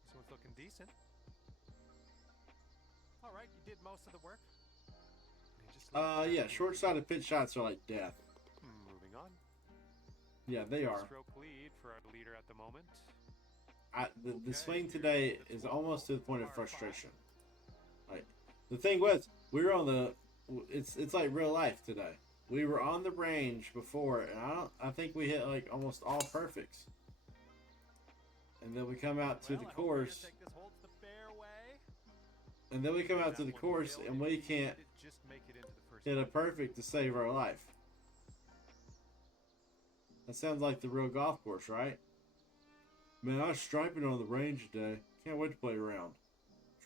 This one's looking decent. All right, you did most of the work. Yeah, short-sided pitch shots are like death. Moving on. Yeah, they are. Stroke lead for our leader at the moment. The swing today is almost to the point of frustration. Like the thing was, we were on the. It's like real life today. We were on the range before, and I think we hit like almost all perfects. And then we come out to the course. And then we come out to the course, and we can't hit a perfect to save our life. That sounds like the real golf course, right? Man, I was striping on the range today. Can't wait to play around.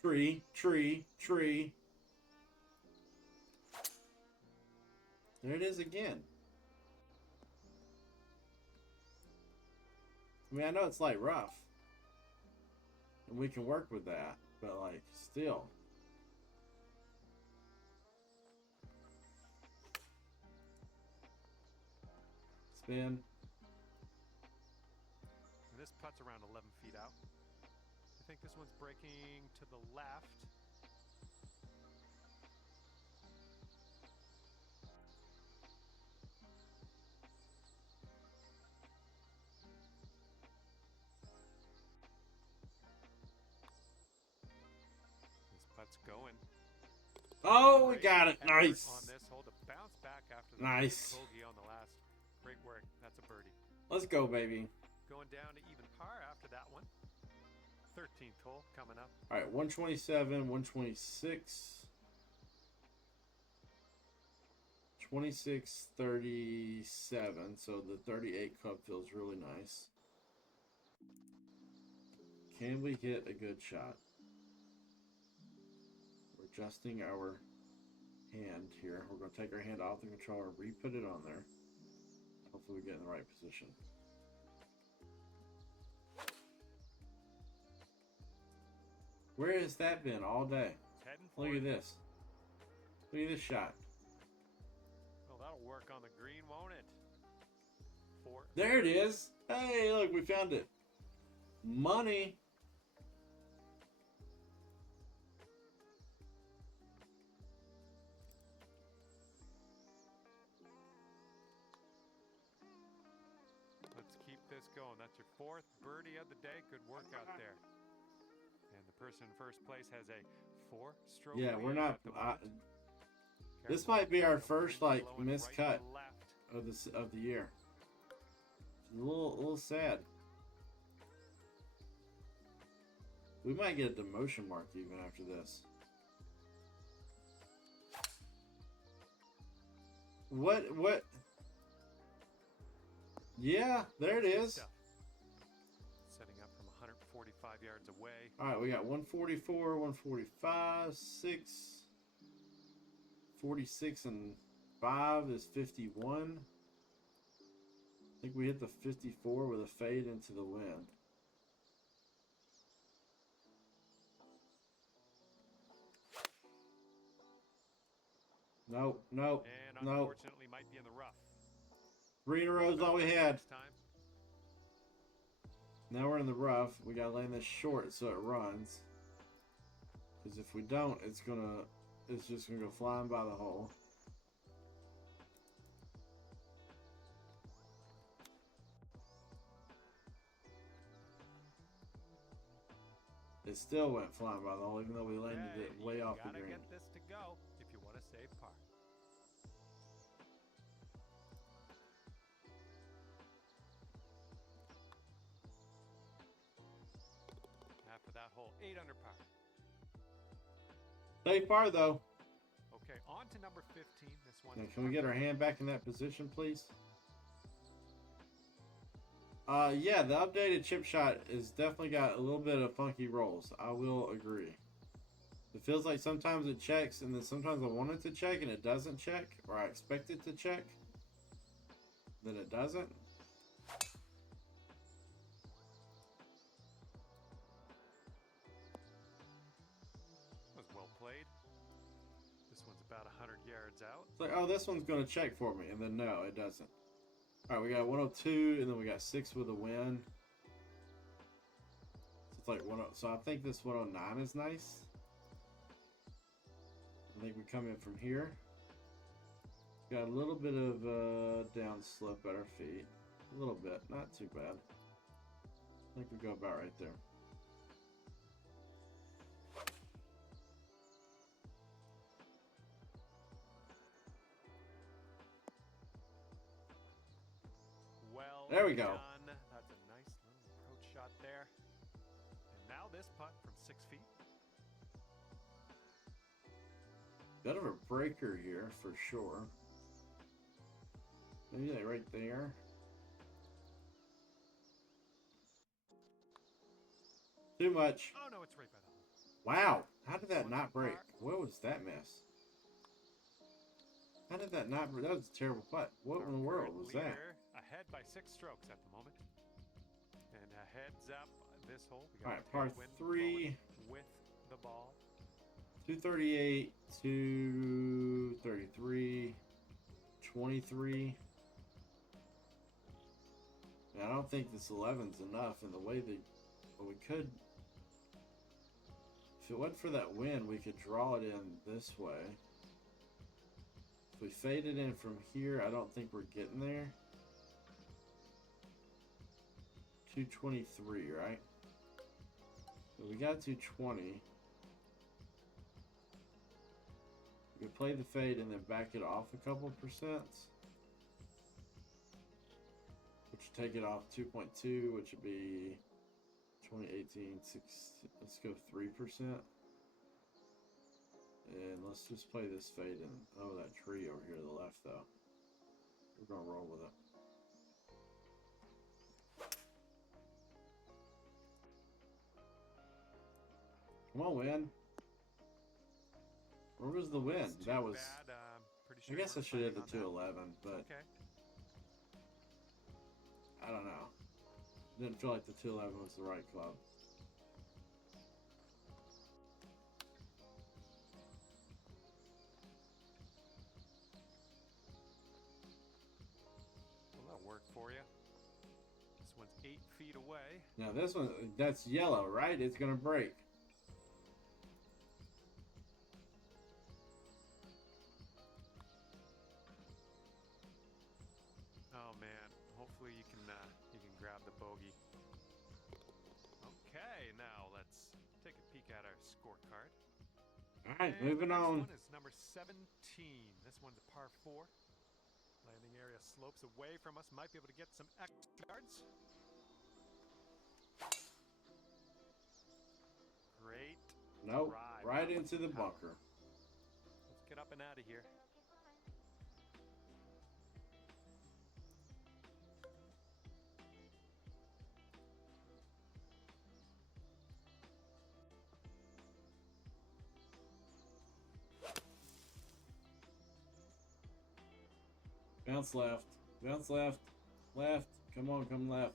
Tree, tree, tree. There it is again. I mean, I know it's like rough. And we can work with that. But like, still. Spin. This putt's around 11 feet out. I think this one's breaking to the left. This putt's going. Oh, we got it. Nice. On this hole to bounce back after the nice bogey on the last. Great work. That's a birdie. Let's go, baby. Going down to even par after that one. 13th hole coming up. All right, 127, 126, 26, 37. So the 38 club feels really nice. Can we hit a good shot? We're adjusting our hand here. We're going to take our hand off the controller, re-put it on there. Hopefully we get in the right position. Where has that been all day? Look at this. Look at this shot. Well, that'll work on the green, won't it? There it is. Hey, look, we found it. Money. this going. That's your 4th birdie of the day. Good work out there. And the person in first place has a 4-stroke Yeah, we're lead not. at the moment. This Careful, might be our no first wind like blowing missed right cut to left. of the year. It's a little sad. We might get a demotion mark even after this. What? Yeah, there it is. Stuff. Setting up from 145 yards away. All right, we got 144, 145, 6, 46, and 5 is 51. I think we hit the 54 with a fade into the wind. Nope, nope, And nope. unfortunately might be in the rough. 3 in a row is all we had. Next time. Now we're in the rough. We gotta land this short so it runs. Because if we don't, it's just gonna go flying by the hole. It still went flying by the hole, even though we landed it way off the green. Gotta get this to go if you want to save par. After that hole, 8 under par. Safe par though. Okay, on to number 15. This one. Now, can we get our hand back in that position, please? Yeah, the updated chip shot is definitely got a little bit of funky rolls. I will agree. It feels like sometimes it checks, and then sometimes I want it to check, and it doesn't check, or I expect it to check, then it doesn't. Was well played. This one's about 100 yards out. It's like, oh, this one's going to check for me, and then no, it doesn't. All right, we got 102, and then we got 6 with a win. So it's like 10. So I think this 109 is nice. I think we come in from here. Got a little bit of down slip at our feet. A little bit, not too bad. I think we go about right there. Well There we go. done. That's a nice little approach shot there. And now this putt from 6 feet. Bit of a breaker here for sure. Maybe like right there. Too much. Oh no, it's right by the hole. Wow. How did that not break? What was that mess? How did that not break? That was a terrible putt. What in the world was that? Leader ahead by 6 strokes at the moment. And a heads up this hole. We got All right, par tailwind 3. with the ball. 238, 233, 23. I don't think this 11's enough in the way that we could. If it wasn't for that wind, we could draw it in this way. If we fade it in from here, I don't think we're getting there. 223, right? So we got 220. We could play the fade and then back it off a couple percents. Which would take it off 2.2, which would be 2018, 6, let's go 3%. And let's just play this fade in. Oh, that tree over here to the left, though. We're going to roll with it. Come on, wind. Where was the wind? That's That too was. bad. Pretty I sure guess I we're should have fighting the on that. 211, but Okay. I don't know. Didn't feel like the 211 was the right club. Well, that'll work for you. This one's 8 feet away. Now this one, that's yellow, right? It's gonna break. Oh man, hopefully you can grab the bogey. Okay, now let's take a peek at our scorecard. All right, And moving the next on. one is number 17. This one's a par 4. Landing area slopes away from us. Might be able to get some extra yards. Great. Nope, drive. right Not into much the power. bunker. Let's get up and out of here. Bounce left. Bounce left. Left. Come on, come left.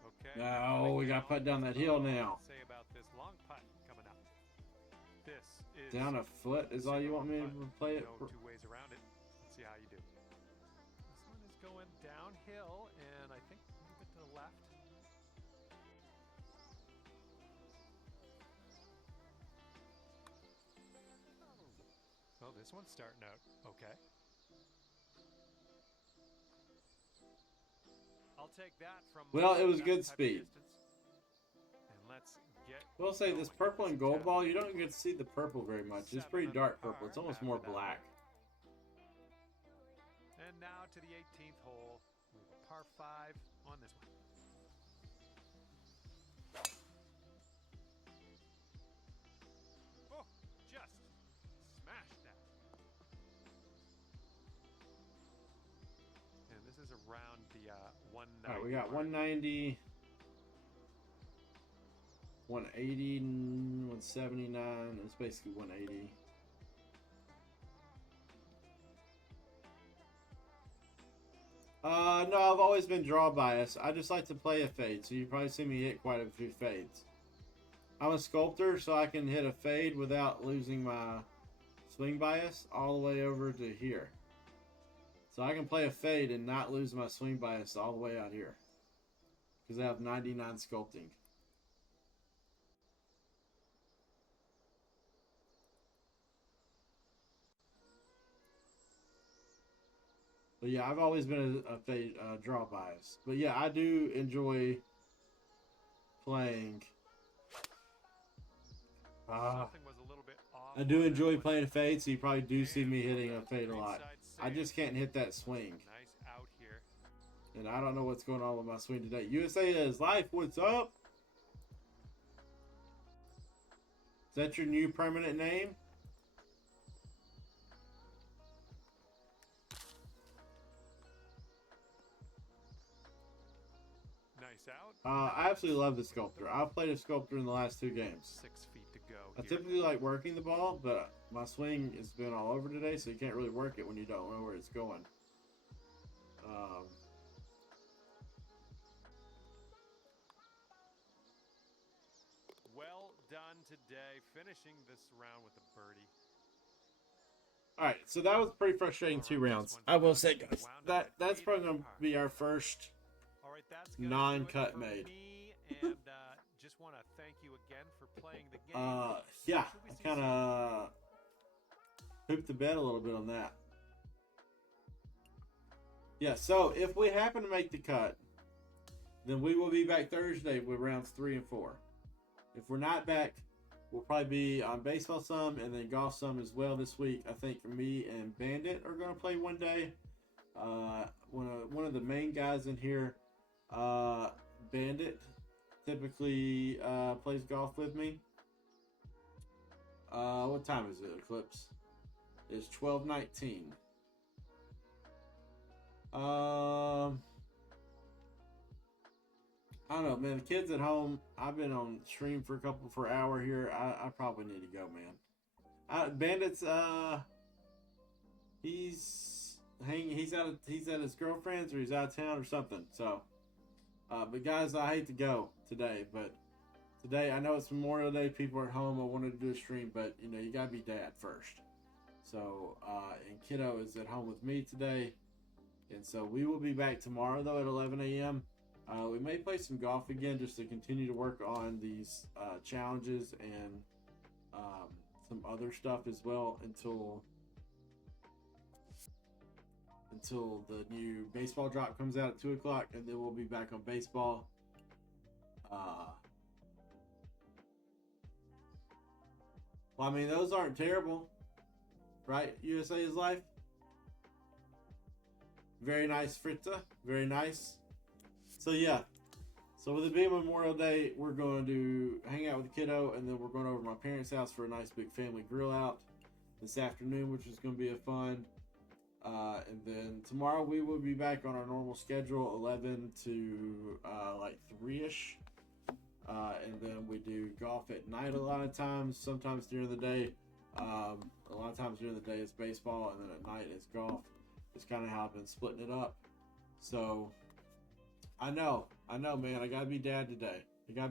Okay. No, we got put down that hill now. Say about this long putt coming up. This is Down a foot is all you want me to play it? no two ways around it. Let's see how you do. This one is going downhill, and I think a little bit to the left. Oh, this one's starting out okay. I'll take that from. Well, it was that good type of speed. distance. And let's get. We'll say this going. purple and This gold is ball, you don't get to see the purple very much. It's pretty 7 dark under purple. It's par almost after more that black. And now to the 18th hole. We have a par 5 on this one. Oh, just smashed that. And this is around the 190. All right, we got mark. 190, 180, 179. It's basically 180. No, I've always been draw biased. I just like to play a fade, so you probably see me hit quite a few fades. I'm a sculptor, so I can hit a fade without losing my swing bias all the way over to here. So I can play a fade and not lose my swing bias all the way out here. Because I have 99 sculpting. But yeah, I've always been a fade draw bias. But yeah, I do enjoy playing. Something was a little bit off I do on that enjoy one. playing a fade, so you probably do see And me from hitting the a fade a lot. greenside I save. just can't hit that swing. Nice out here. And I don't know what's going on with my swing today. USA is life. What's up? Is that your new permanent name? Nice out. I absolutely love the sculptor. I've played a sculptor in the last 2 games. 6 feet to go. I here. typically like working the ball, but my swing has been all over today, so you can't really work it when you don't know where it's going. Well done today, finishing this round with a birdie. All right, so that was pretty frustrating 2 rounds. I will say, guys, that's probably gonna be our first All right, that's gonna non-cut do it for made. me, and just want to thank you again for playing the game. Yeah, Should we I see kind of pooped the bed a little bit on that. Yeah, so if we happen to make the cut, then we will be back Thursday with rounds 3 and 4. If we're not back, we'll probably be on baseball some and then golf some as well this week. I think me and Bandit are going to play one day. One of the main guys in here, Bandit, typically plays golf with me. What time is it, Eclipse? It's 12:19. I don't know, man. The kids at home. I've been on stream for an hour here. I probably need to go, man. Bandit's he's at his girlfriend's, or he's out of town or something. So, but guys, I hate to go today, but today I know it's Memorial Day. People are at home. I wanted to do a stream, but you know you gotta be dad first. So, and kiddo is at home with me today, and so we will be back tomorrow though at 11 a.m. We may play some golf again just to continue to work on these challenges and some other stuff as well until until the new baseball drop comes out at 2 o'clock, and then we'll be back on baseball. Well, I mean, those aren't terrible, right? USA is life. Very nice, Fritta. Very nice. So, yeah. So, with it being Memorial Day, we're going to hang out with the kiddo, and then we're going over to my parents' house for a nice big family grill out this afternoon, which is going to be a fun. And then tomorrow we will be back on our normal schedule, 11 to like 3-ish. And then we do golf at night a lot of times, sometimes during the day. A lot of times during the day it's baseball, and then at night it's golf. It's kind of how I've been splitting it up. So, I know, man. I gotta be dad today. I got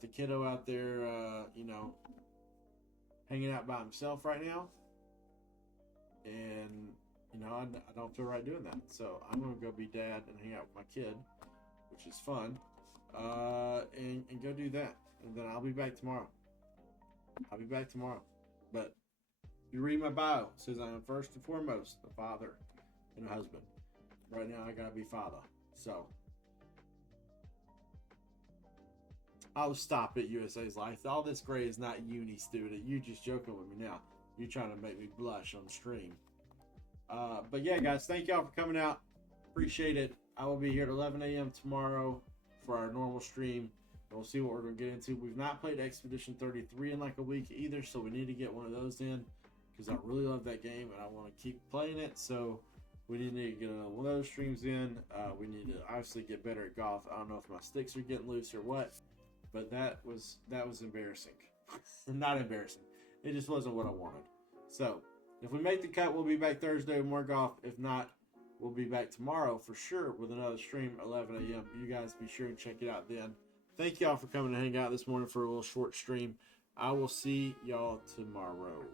the kiddo out there, hanging out by himself right now. And, I don't feel right doing that. So, I'm gonna go be dad and hang out with my kid, which is fun. And go do that. And then I'll be back tomorrow. But if you read my bio, it says I am first and foremost a father and a husband. Right now, I gotta be father. So, I'll stop at USA's Life. All this gray is not uni student. You just joking with me now. You're trying to make me blush on stream. But yeah, guys, thank y'all for coming out. Appreciate it. I will be here at 11 a.m. tomorrow for our normal stream. And we'll see what we're going to get into. We've not played Expedition 33 in like a week either, so we need to get one of those in because I really love that game and I want to keep playing it. So we need to get one of those streams in. We need to obviously get better at golf. I don't know if my sticks are getting loose or what, but that was embarrassing. Not embarrassing. It just wasn't what I wanted. So if we make the cut, we'll be back Thursday with more golf. If not, we'll be back tomorrow for sure with another stream at 11 a.m. You guys be sure and check it out then. Thank y'all for coming to hang out this morning for a little short stream. I will see y'all tomorrow.